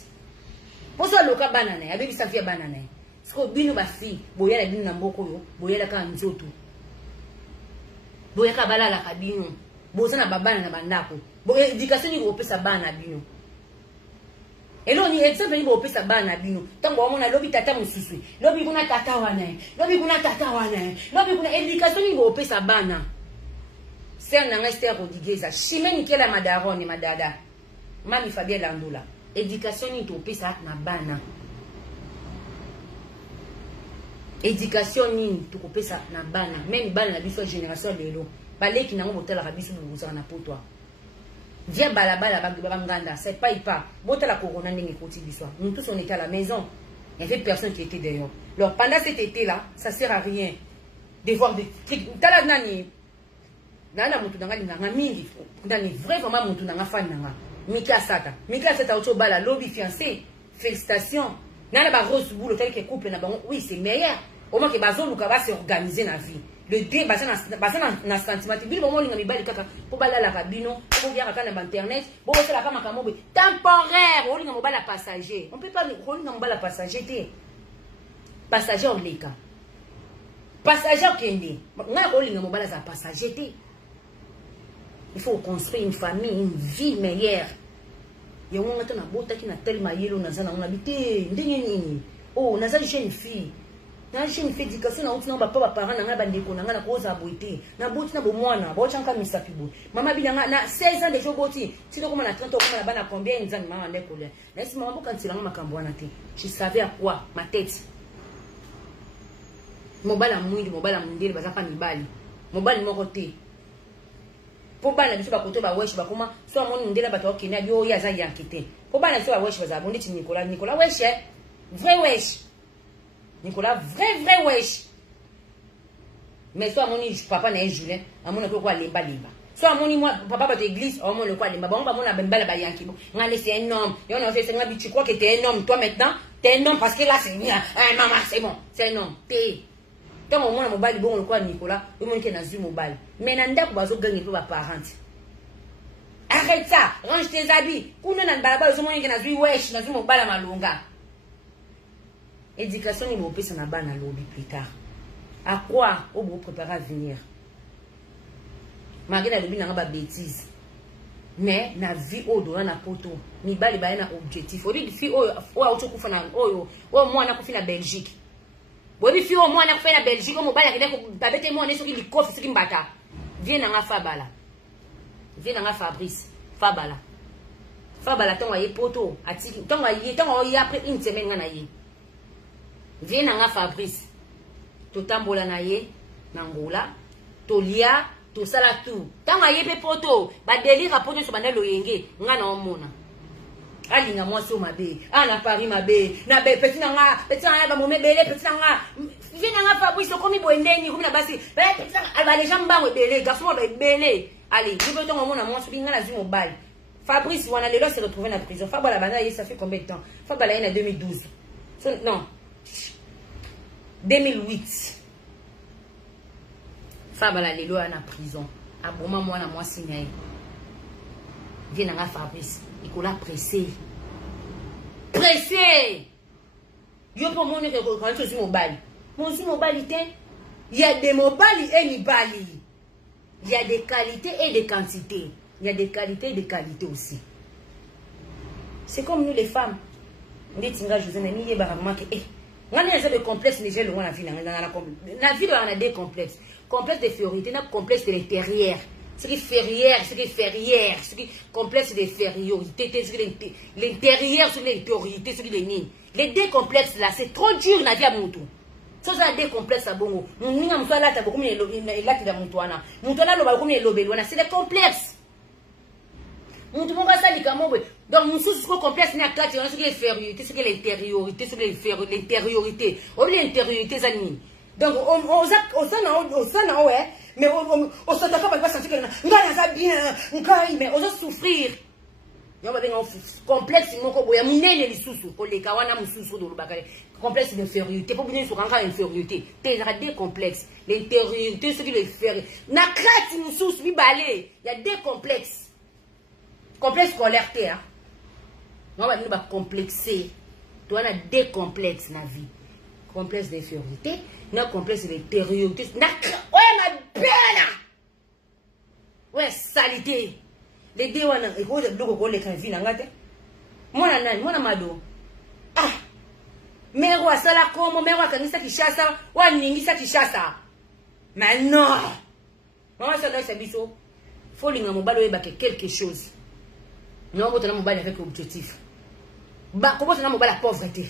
pour so loka bana na abebisa fi bana na ko bino ba fi boya na bino na mboko yo boya la ka nzoto boya ka balala ka bino boza na babana na bandako bo éducation ni ko pesa bana bino elo ni exemple ni ko pesa bana bino tango wamona lobi tata mususu lobi kuna tata wana lobi kuna tata wana lobi kuna éducation ni ko pesa bana c'est un Esther Rodriguez chimeni kela madarone madada mami Fabien Landula éducation ni to pesa na bana éducation nini to kopesa na bana même bana na biso génération lelo baleki nango botala ka biso bozana na potwa via balabala ba nganda c'est pas botala corona ndenge koti biso nous tous on était à la maison il y avait personne qui était dehors alors pendant cet été là ça sert à rien de voir des tala nani nana mutu nanga nganga mingi ndani vrai vraiment mutu nanga fan nanga Mika Sata auto bala lobby fiancé félicitations nana ba rose boulot tel que couple na bango oui c'est meilleur au moins que bazo luka va s'organiser na vie le dé baza na sentiment bi bon linga mibali kaka po bala la kabino po via kaka na internet bo c'est la kama kamobe temporaire o linga mobala passager on peut pas o linga mobala passager té passager on leka passager kende nga o linga mobala za passager té il faut construire une famille une vie meilleure ya wonga tana bota ki na telma yelo na zana on habité ndenge nini oh na za jeune fille na jeune fille éducation na utina ba parents na nga bandeko na nga na koza boité na boti na bo mwana bo chanka misapibo mama bi na 16 ans déjà boti ti to koma na 30 ans koma na bana combien nzani mama ndeko le na si mama boka ntilanga makambo wana te je savais à quoi ma tête mobala mwindi mobala mundele baza pa mibali mobali moko te pour bana biso ba koto ba wesh ba koma so amoni ndela bato okina bio ya za yankite pour bana biso ba wesh ba za bondi ti Nicolas wesh vrai wesh Nicolas vrai wesh mais so amoni papa na Julien amoni ko kwa lemba so amoni moi papa ba de église amoni ko lemba ba mona bembala ba yankibo ngale c'est un homme et on a fait ça tu crois que tu es un homme toi maintenant tu es un homme parce que là c'est mien maman c'est bon c'est un homme t'es tant au moins mobile bon quoi Nicolas au moins que na zu mobile mais na ndako bazo gagner pour ba parents Arrête ça, range tes habits. Kuna na balabala zo mwenye na zui wesh, na zui mobala malonga. Éducation ni bopé ça na ba na lobby plus tard. À quoi on vous préparer à venir? Malgré la lobby na ba bêtise. Mais na vie au do na poto. Ni bali ba na objectif. Odi fi o auto kufa na oyo. O mwana kufi na Belgique. Bodi fi o mwana kufa na Belgique o mobala kide ko babete mwana soki likofi soki mbata. Viens na Fabala. Viens na Fabrice. Fabala. Fabala tonga ye poto. Atiki tonga ye après une semaine ngana ye. Viens na Fabrice. Totambola na ye na ngola. Tolia, to sala tout. Tonga ye pe poto. Ba délire poto so banda loyenge ngana omona. Alinga mwasi o mabe. Ana Paris mabe. Na be petit na ba momé belé petit na viens na Fabrice komi boendeni komi na basi. Petit na ba les gens ba belé, garçon ba belé. Allez, je veux ton moment moi sur la zone mobile. Fabrice Wana Lelo s'est retrouvé dans la prison. Fabala Bana, ça fait combien de temps? Fabala en 2012. Non. 2008. Fabala Lelo en prison. Aboma moi na moi signé. Viens na Fabrice. Il coula pressé. Pressé. Yo pour mon quand je suis mobile. Mon sur mobile il y a des mobiles et des bali. Il y a des qualités et des quantités. Il y a des qualités et des qualités aussi. C'est comme nous les femmes. On dit Tinga José Nami Yebarama que on a des complexes légers loin la vie la vie on a des complexes. Complexe de féorité, n'a complexe de l'intérieur. Ce qui est ferrière, ce qui est ferrière, ce qui est complexe de fériorité, l'intérieur, ce qui est l'intériorité, ce qui est l'ennemi. Les deux complexes là, c'est trop dur la vie à mon tour. So ça des complexes à bongo. Nous n'avons pas là t'as beaucoup mais là tu as montoana. Montoana le beaucoup mais l'obelwana, c'est des complexes. Montou mon ça dit comment donc mon sous complexe n'est pas ce qui est fériorité, ce qui est l'intériorité, ce qui est l'intériorité. On l'intériorité ça ni. Donc on ça ouais, mais on s'entend pas sentir que on ça bien, mais on va souffrir. On va dire complexe moko boya munene lisusu ko leka wana mususu do lubakale. Complexe d'infériorité, pour venir sur un cas d'infériorité. T'es des complexes. L'intériorité, ce qui est faire. Na crête, nous sous, mi balé. Il y a des complexes. Complexe scolaire, hein. On va nous complexer. Tu as des complexes dans la vie. Complexe d'infériorité, na complexe d'intériorité. Na ouais, ma belle. Ouais, salité. Les deux, on a, et quoi, le les vie, n'angate. Moi, na mado. Ah! Mero asala komo, mero akanisa Kishasa, wa ningisa Kishasa. Mais non! Maman ça doit s'abisso. Faut linga mobile ba quelque chose. Non, vous avez mobile avec objectif. Bah, comment ça mobile la pauvreté?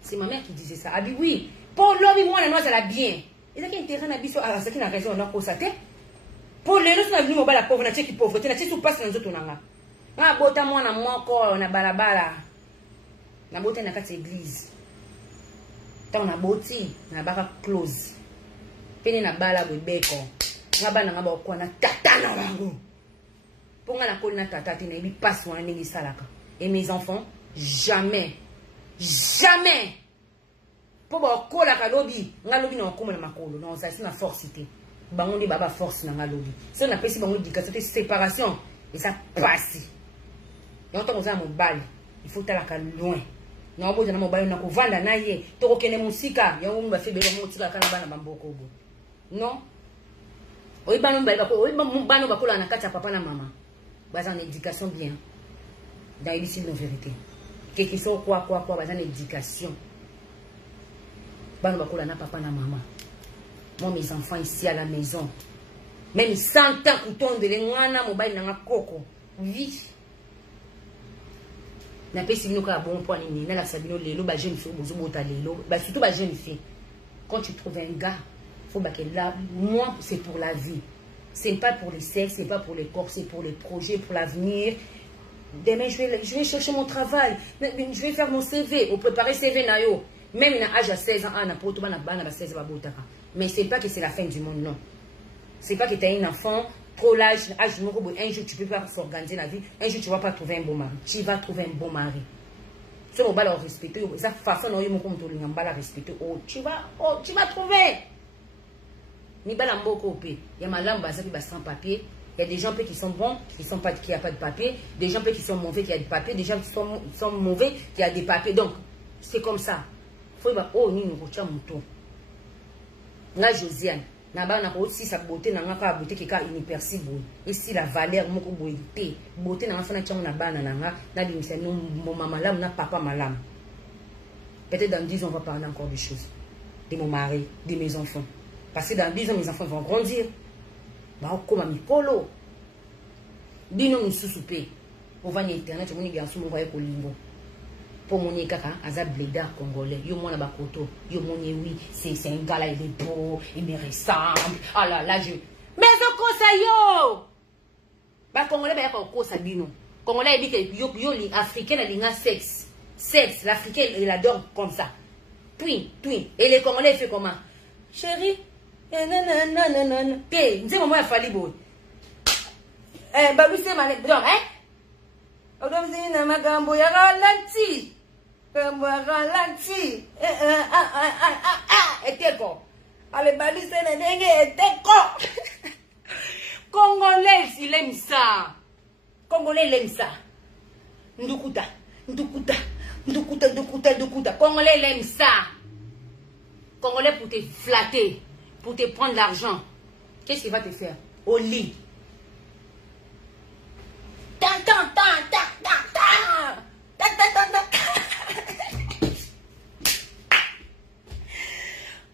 C'est ma mère qui disait ça. Ah oui, pour l'homme moi la ça la bien. Et ça qui intérêt na biso à ce qui n'a raison on a constaté. Pour les autres na venu mobile la pauvreté qui pauvreté na sous passe dans autres nanga. Na bota moi na moko na balabala. Na bota na kati église. On a boti na baka close pene na bala bwebeko ngaba na ngaba kwa na tata na wangu ponga na koli na tata te na bi passe wana ndenge salaka et mes enfants jamais po ba kola ka lobi ngalobi na okoma na makolo na ça c'est na force te bango ndi baba force na ngalobi so na pesi bango éducation te séparation et ça passe et on tombe dans mon bal il faut talaka loin. Non, bon, na mobile na kovanda na ye to kokene musika yango mba febele motika kana bana bamboko bo non oyi bana mba bako oyi bana bakola na kati ya papa na maman baza en éducation bien dans ici la vérité quelque chose quoi baza en éducation bana bakola na papa na maman. Moi mes enfants ici à la maison même 100 ans couton de l'engana mobile na koko oui. Na pesi bino ka bon point ni na la sabino lelo ba jeune fille bozo bota lelo ba surtout ba jeune fille quand tu trouves un gars faut ba que là moi c'est pour la vie, c'est pas pour le sexe, c'est pas pour le corps, c'est pour les projets, pour l'avenir. Demain je vais chercher mon travail, je vais faire mon CV, au préparer CV na yo même na âge à 16 ans na poto bana ba 16 ba botaka, mais c'est pas que c'est la fin du monde, non. C'est pas que tu as un enfant trop l'âge, un jour tu peux pas s'organiser la vie, un jour tu vas pas trouver un bon mari, tu vas trouver un bon mari. Si on va le respecter, ça façon dont on va la respecter, tu vas trouver. Ni bala mboko pe, ya malamba za ki ba sans papier, Il y a des gens qui sont bons, qui n'ont pas de papier. Des gens qui sont mauvais, qui ont des papiers. Des gens qui sont mauvais, qui ont des papiers. Donc, c'est comme ça. Il faut dire, oh, nous, nous, nous, là, Josiane, na aussi sa beauté, na nga beauté qui est inimperceptible. Ici, la valeur, mon beauté. Beauté, na nga fana tchang na bana, na bimisa, mon maman lam, na papa malam. Peut-être dans 10 ans, on va parler encore des choses. De mon mari, de mes enfants. Parce que dans 10 ans, mes enfants vont grandir. Bah, comme à Mikolo. Bino nous sous-soupé. On va sur Internet, on va sur mon voyage Kolimbo. Pour mon kaka, azab blédard congolais. Yo mon abakoto. Yo mon oui, c'est un gars là, il est beau, il me ressemble. Ah là là, je. Mais ce cosa yo! Bah, congolais, bah, y'a cosa bino. Congolais, il dit que yo, l'africain, il a sexe. Sexe, l'africain, il adore comme ça. Puis. Et les congolais, il fait comment? Chérie, non. Puis, tu sais, maman, il fallait beau. Bah, oui, c'est mal. Donc, hein? Aujourd'hui, na magambo ya ralenti. Ralenti. Eteko. Allez, bah, c'est na nenge eteko. Congolais, il aime ça. Congolais, il aime ça. Ndukuta. Congolais, il aime ça. Congolais pour te flatter, pour te prendre l'argent. Qu'est-ce qu'il va te faire? Au lit.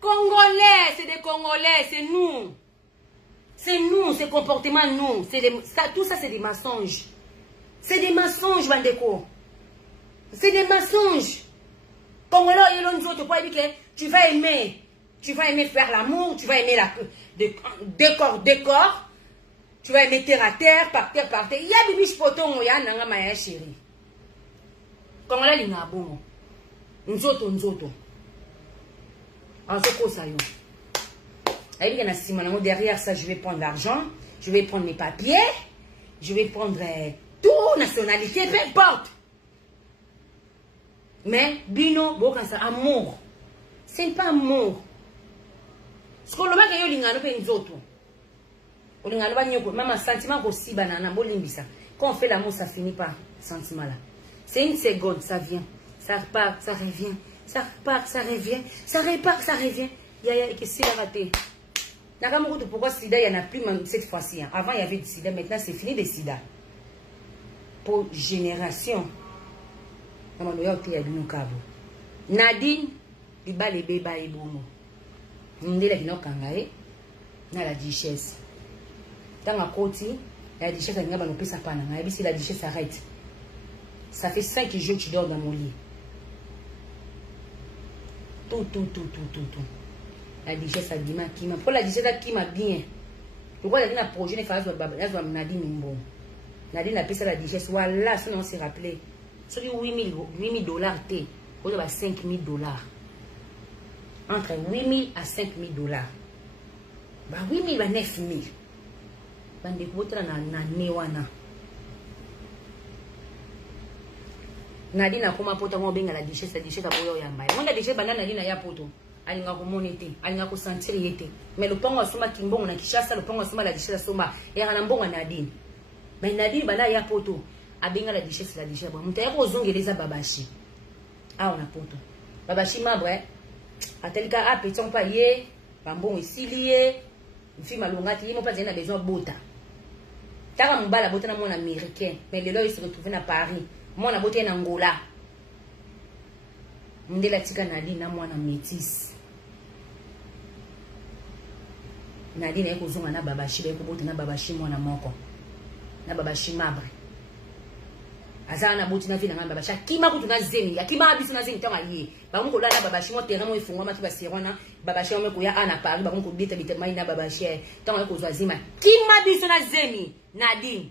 Congolais, c'est des Congolais, c'est nous. C'est nous, ce comportement, nous. Tout ça, c'est des mensonges. C'est des mensonges, Bandeko. C'est des mensonges. Congolais, il y a une autre dire que tu vas aimer faire l'amour, tu vas aimer décor. Tu vas aimer terre à terre, par terre. Il y a des biches potons, il y a un maya chéri. Congolais, il y a un bon. Nzoto. En ce cas, ça y est. Derrière ça, je vais prendre l'argent, je vais prendre mes papiers, je vais prendre tout, nationalité, peu importe. Mais, bino, bon, quand ça, amour. Ce n'est pas amour. Ce qu'on a dit, c'est que nzoto. Même un sentiment aussi, quand on fait l'amour, ça finit par sentiment là. C'est une seconde, ça vient, ça repart, ça revient, ça repart, ça revient, ça repart, ça revient. Il y a que c'est la raté. Pourquoi sida, il n'y en a plus même cette fois-ci. Avant, il y avait du sida, maintenant c'est fini de sida. Pour génération. Nadine, du bas les bébés et bon. Nous la duchesse. Dans la côte, la duchesse a une sa panne. La duchesse s'arrête. Ça fait 5 jours que tu dors dans mon lit. Tout. La duchesse a dit qui m'a. Pour la duchesse qui m'a bien. Pourquoi la duchesse a projet de faire ça? Nadine Nadine a payé ça la duchesse. Voilà, ça on s'est rappelé. Sur 8 000 dollars, t'es. Au lieu de 5 000 dollars. Entre 8 000 à 5 000 dollars. Bah 8 000 à 9 000. Bande kota na newana. Nadine a koma pota mo benga la duchesse a boyo ya mbaya. Wanda duchesse banda Nadine ya poto. Alinga ko monete, alinga ko sentir yete. Mais le pongo soma kimbongo na Kishasa, le pongo soma la duchesse soma. Era na mbongo Nadine. Mais Nadine banda ya poto. Abenga la duchesse. Mutaya ko zongeleza babashi. Ah on a poto. Babashi mabre. Atelika a peton pa ye, bambon ici lié. Une fille malongati, il m'a pas besoin de bota. Tara mbala bota na mon américain, mais le là il se retrouve à Paris. Moi na bota en Angola. Ndela tika Nadine na mwana métis. Nadine eko zonga na babashi, eko bota na babashi mwana moko. Na babashi mabre. Azana boti na vina ngamba babashi. Kima kutu na zemi, akima abisu na zemi tanga ye. Ba mungo la na babashi mo terrain mo ifungwa maki basirona. Babashi mo ko ya ana Paris, ba mungo bita mai na babashi. Tanga eko zwazima. Kima abisu na zemi, Nadine.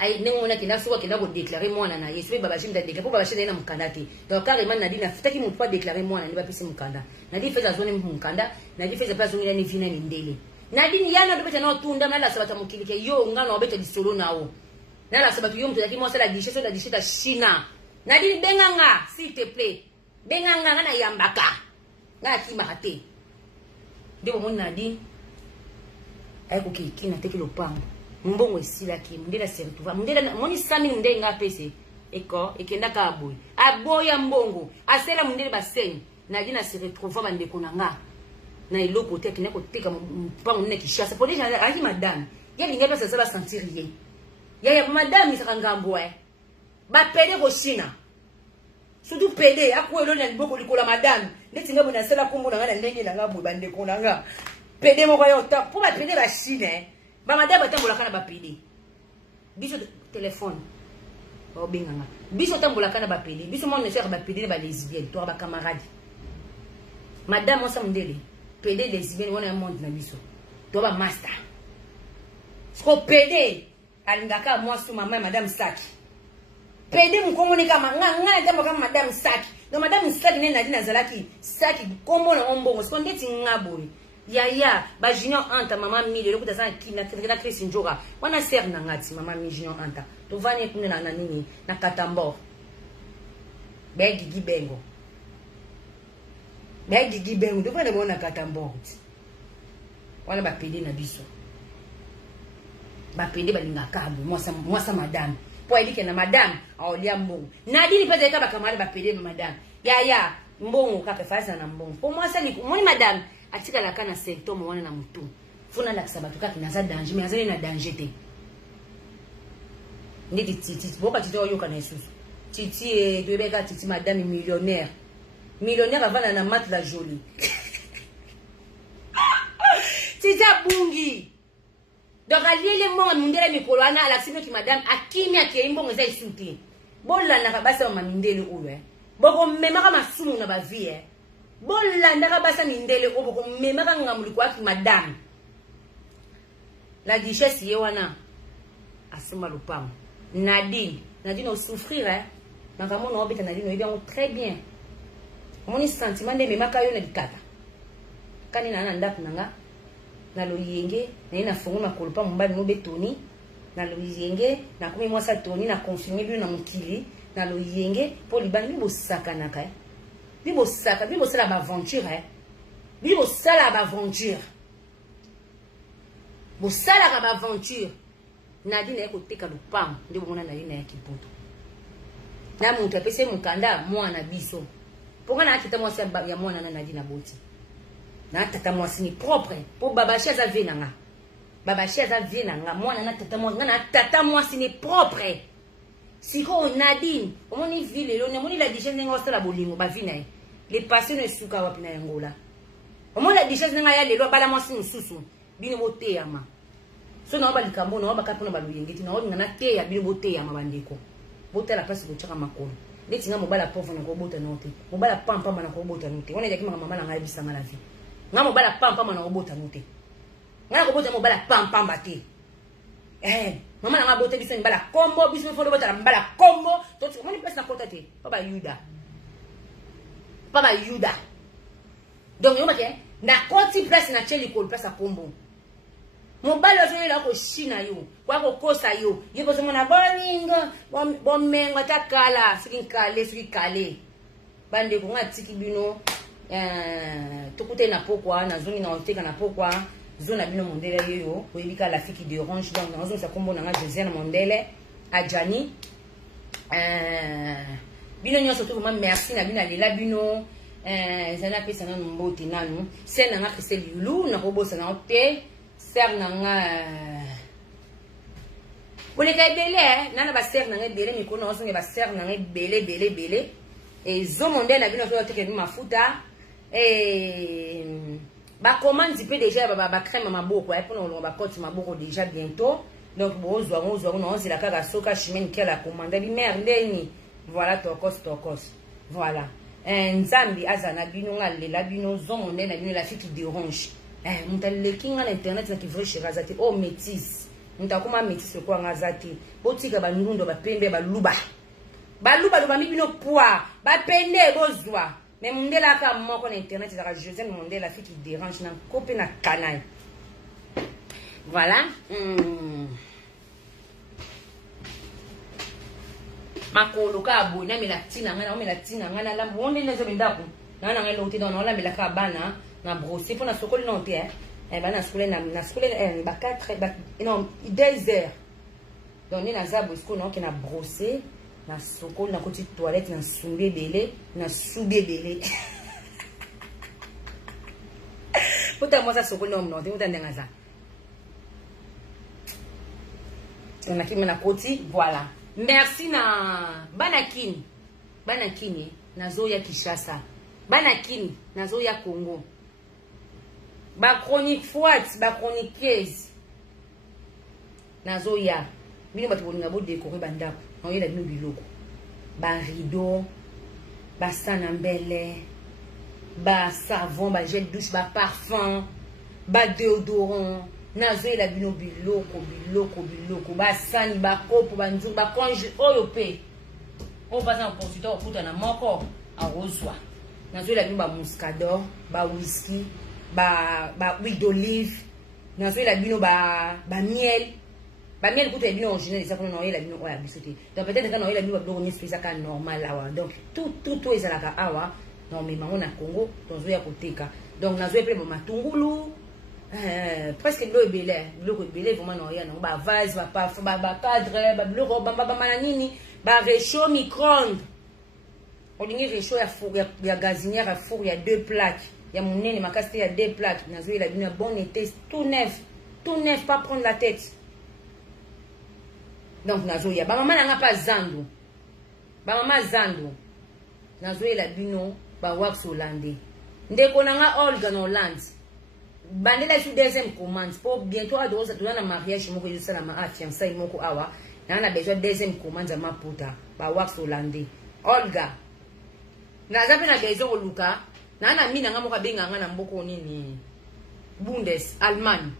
Ai nengo na kina suwa kina ko déclarer mwana na yesu babashi mda déclarer pour babashi na mukanda te. Donc carrément Nadine afutaki mu pas déclarer mwana ni ba pisi mukanda. Nadine feza zone mukanda, Nadine feza pas zone ni vina ni ndele. Nadine yana do beta na tunda na la sabata mukilike yo ngano obeta di solo nawo. Na la sabatu yo mtu yaki mo la duchesse à China. Nadine benganga s'il te plaît. Benganga na yambaka. Na ki marate. Debo mon Nadine. aye kokiki na teki lopango mbongo esilaki mundele se retrouva mundele moni sami mundele nga pese eko ekenda ka aboy aboya mbongo asela mundele basenyi Nadine se retrouva bandeko na nga na eloko te kine koteka mpango nne kishasa po deja aki madame ya linga pesa sala sentir rien ya madame isaka ngambo ba pede ko china surtout pede akwelo na liboko likola madame neti ngabo na sala kombo na nga na ndenge na nga boy bandeko na nga pede moko yo ta po ba pede ba chine ba madame batambola kana ba pede biso téléphone ba benganga biso tambola kana ba pede biso mo ne sera ba pede ba lesbienne to ba camarade madame osa mundele pede lesbienne wana monde na biso to ba master sko pede alingaka moi su mama madame Saki pede mkongo ni kama nga jambo kama madame Saki no madame Saki ne Nadine Zalaki Saki kombo na ombongo sko ndeti ngabori ya ba junior anta mama mi le lokuta sana kina kina Chris Njoka wana ser na ngati mama mi junior anta to vanye kuna na nini na katambo begi gibengo begi gibengo to vanye bona katambo wana ba pede na biso ba pede balinga kabu mwasa madame po elike na madame aolia mbongo Nadine pete ka ba kamari ba pede madame ya mbongo kaka fasa na mbongo po mwasa ni moni madame atika la kana symptôme wana na mutu funa la kisabatu kaka naza danger mais azali na danger te nditi titi boka titi oyo kana isusu titi doebeka titi madame millionnaire avana na mat la jolie titi abungi donc aliele monga mundele mikolo ana ala sino ki madame akimi akimbo ngeza isuti bolla na kabasa ma mindele uwe boko memaka masumu na ba vie bolla ndaka basa mindele oboko memaka ngamuli kwa ki madame la duchesse yewana asema lupam Nadine au souffrir na kama no obeta Nadine bien très bien mon sentiment de memaka yo na dikata kani na ndap nanga na loyenge na ina fongo na kolpa mbali no betoni na loyenge na kumi mwasa toni na confirmer bi na mukili na loyenge po libani bi bosaka na kai bi bosaka bi bosala ba aventure bi bosala ba aventure bosala ka ba aventure Nadine eko teka lupam ndi bomona Nadine ya kipoto na muntu apese mukanda mwana biso ponga na akita mwasa ya mwana na Nadine aboti na tata mwasi ni propre po baba chaza venanga mwana na tata mwasi ni propre siko Nadine omoni ville lo omoni la dichesse nengo sala bolingo ba vina les passés ne suka wapi na yangola omoni la dichesse nenga ya lelo bala mwasi nsusu bino boteyama so na ba likambo na ba kapona ba luyengeti na ona na teya bino boteyama bandeko botela pasi bochaka makolo ndeti nga mobala pauvre na ko bota note mobala pampa na ko bota note ona yaki mama na ngai bisanga la vie nga mobala pampa na ko bota note nga ko bota mobala pampa mbate mama na bota biso ni bala kombo biso fo bota bala kombo to tu moni pesa na kota te papa Yuda donc yo make na koti place na cheli ko pesa kombo mobala zo ela ko shina yo kwa ko kosa yo yiko so mona boningo bomengo takala sikale bande ko ngatiki bino tukute na pokwa na zoni na oteka na pokwa zona bino mondele yoyo oyebika la fiki de orange donc na zoni sa kombo na Josiane Mondele ajani bino nyoso to ma merci na bino lela bino zana pesa na mboti nanu sena nga Christelle Lulu na kobosa na ote ser nanga boleka ebele nana ba ser nanga ebele mikono osonge ba ser nanga ebele et zo Mondele bino to teke mafuta ba commande peut déjà ba crème maboko et pour nous ba cote maboko déjà bientôt donc bozwa on la kaka soka chimene kela commande bi merde voilà tokos voilà nzambi azana bino ngalela bino zo Mondele na bino la fille qui dérange mutale kinga na internet na kivre shirazati oh métis mutakuma métis kwa ngazati botika ba ndundo ba pembe ba luba mi bino poa ba pende bozwa mais Mondele aka moko na internet za Josiane Mondele la fille qui dérange na copé na canal voilà makolo ka bona melatina ngana lambo onde nzo bendako na ngai lote na la melaka bana na brosser pour na sokoli non te na skule ba 4 non 2 heures. Donc ni na za bosko na na brosser na sokol na koti toilette na sumbe belé na soube belé. Puta moi ça sokol non non puta ndenga za. On a qui na koti voilà. Merci na banakini. Banakini na Zoya Kishasa. Banakini na Zoya Congo. Ba chronique fouette, ba chroniqueuse. Na Zoya. Bino batu bolinga bo décorer bandako. On yela bino biloko. Ba rideau, ba sanambele, ba savon, ba gel douche, ba parfum, ba déodorant. Na Zoya bino biloko, ba sani, ba kopo, ba nzungu, ba conge oyo pe. On passe en consultant au na moko en rosoi. Na Zoya bino ba muscador, ba whisky, ba huile d'olive. Na Zoya bino ba miel. Ba miel coûte bien original ça pour nous la bino oya bisoté. Donc peut-être quand on la bino ba spécial ka normal là. Donc tout est là awa. Non mais maman na Congo ton Zoya koteka. Donc na Zoya pe ba matungulu presque bleu belé vraiment non ya non ba vase ba parfum ba cadre ba bleu ba mananini ba réchaud micro-ondes. On dit réchaud ya four ya gazinière à four il y a 2 plaques. Il y a mon nez makasi il y a 2 plaques. Na Zoya la bino bon été tout neuf, pas prendre la tête. Donc Nazoya, ba maman n'a pas zando. Ba maman zando. Nazoya la bino ba wax hollandais. Ndeko nanga Olga no Hollande. Bande la sur deuxième commande pour bientôt à dose dans un mariage moko juste la ma fiançailles moko awa. Na besoin deuxième commande za maputa ba wax hollandais. Olga. Na zape na besoin luka. Na mina nga moko benga nga na mboko nini. Bundes Allemagne.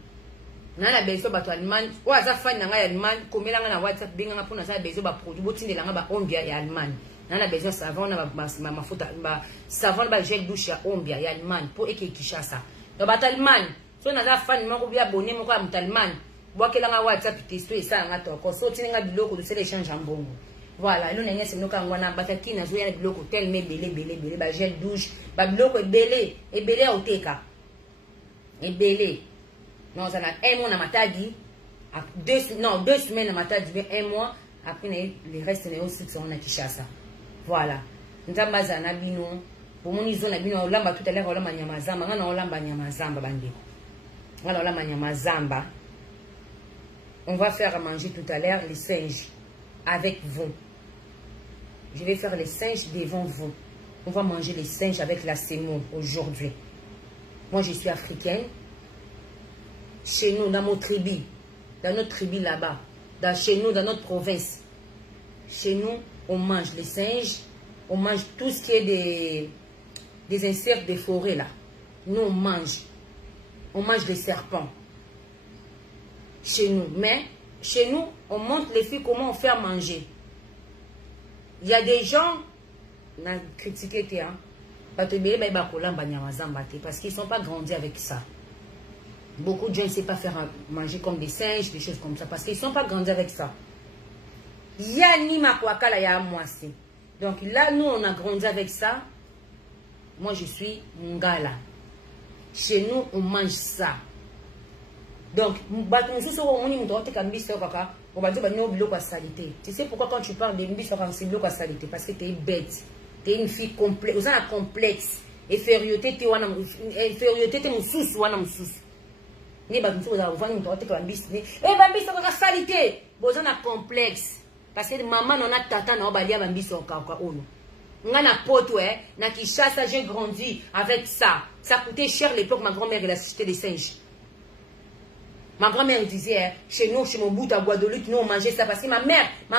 Na besoin bato Allemagne o aza fan na nga ya Allemagne komela nga na WhatsApp benga nga pona za besoin ba produit botindela nga ba ombia ya Allemagne. Na besoin savon na ba mafuta ba savon ba gel douche ya ombia ya Allemagne pour eke Kishasa. Donc bato Allemagne so na za fan moko bi abonné moko ya Allemagne bwakela nga WhatsApp testo esa nga to ko so tininga biloko de échange en bongo. Voilà, elo na nyese mnoka ngwana bataki na zo ya biloko tel me belé ba gel douche ba biloko ebelé oteka. Ebelé. Non, ça a 1 mois na matadi, 2 semaines na matadi, 1 mois, après les restes ne aussi sont na Kishasa. Voilà. Nzamba za na bino, pour mon izo na bino olamba tout à l'heure olamba nyama zamba, ngana olamba nyama zamba bandeko. Ngana olamba nyama zamba. On va faire à manger tout à l'heure les singes avec vous. Je vais faire les singes devant vous. On va manger les singes avec la semoule aujourd'hui. Moi je suis africaine. Chez nous, dans notre tribu là-bas, chez nous, dans notre province, chez nous, on mange les singes, on mange tout ce qui est des insectes des forêts là. Nous, on mange les serpents. Chez nous, mais chez nous, on montre les filles comment on fait à manger. Il y a des gens, on a critiqué, parce qu'ils ne sont pas grandis avec ça. Beaucoup de gens ne savent pas faire manger comme des singes, des choses comme ça, parce qu'ils ne sont pas grandis avec ça. Yani makwakala ya mwasi. Donc là, nous, on a grandi avec ça. Moi, je suis Ngala. Chez nous, on mange ça. Donc, tu sais pourquoi quand tu parles de mbiso, c'est de salité? Parce que tu es bête. Tu es une fille complexe. Vous avez un complexe. Infériorité, tu es ni ba mtu za uvani mtu wote kwa mbisi ni bambisi kwa salité bozana complexe parce que maman non a tata na obalia bambisi kwa ono ngana poto na Kishasa j'ai grandi avec ça coûtait cher l'époque ma grand-mère elle a acheté des singes. Ma grand-mère disait chez nous chez Mobutu à Guadeloupe nous on mangeait ça parce que ma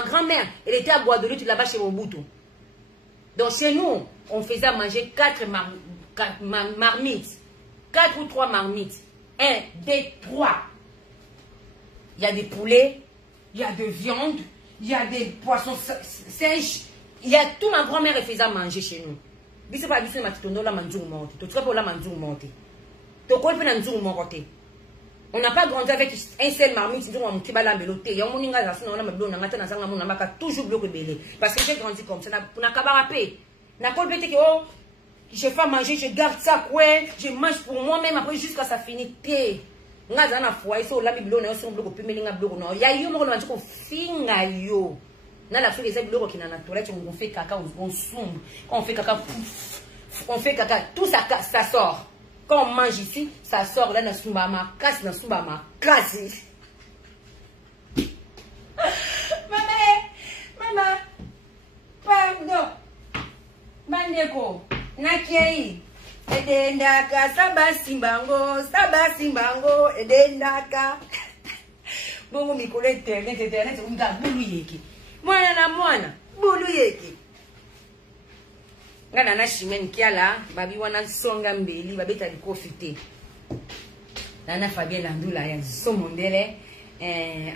grand-mère elle était à Guadeloupe là-bas chez Mobutu. Donc chez nous on faisait manger 4 marmites 4 ou 3 marmites. 1, 2, 3. Il y a des poulets, il y a de viande, il y a des poissons sèches. Il y a tout ma grand-mère faisait manger chez nous. Bise pas bise matitondo la manzou monte. Tu trouves la manzou monte. Tu connais pas manzou monte. On n'a pas grandi avec un seul marmite, nous on kibala meloté. Il y a un moninga là, on a mablo na ngata na zanga mona maka toujours bloqué belé. Parce que j'ai grandi comme ça. Na kabarapé. Na kolbete que oh je fais manger, je garde ça, quoi, je mange pour moi-même, après jusqu'à ça finit. Nga za na foyer so la biblo na yo so bloko pemeli nga bloko na ya yo moko na tiko finga yo na la fille les bloko qui na toilette on fait caca on sombre on fait caca tout ça sort quand on mange ici ça sort là na sumba ma casse maman pardon bandeko nakei edendaka sabasimbango edendaka bongo mikolo internet unga bulu yeke mwana bulu yeke ngana na chimene kiala babi wana songa mbeli babeta likofi te nana Fabien Landula ya somondele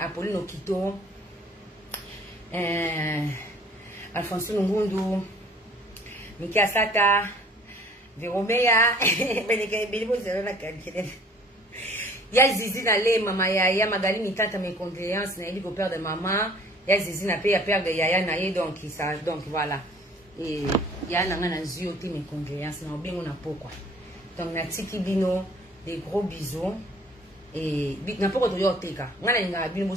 Apolline Okito Alphonse Ngundu Mikia Sata Veromea ya Zizi na le mama ya Magali Mitata mes condoléances na eli père de maman ya Zizi na pe ya père de Yaya na ye donc ça donc voilà et ya na ngana zio te mes condoléances na obengo na pokwa donc na tiki bino des gros bisous et na poko to yo teka ngana nga bino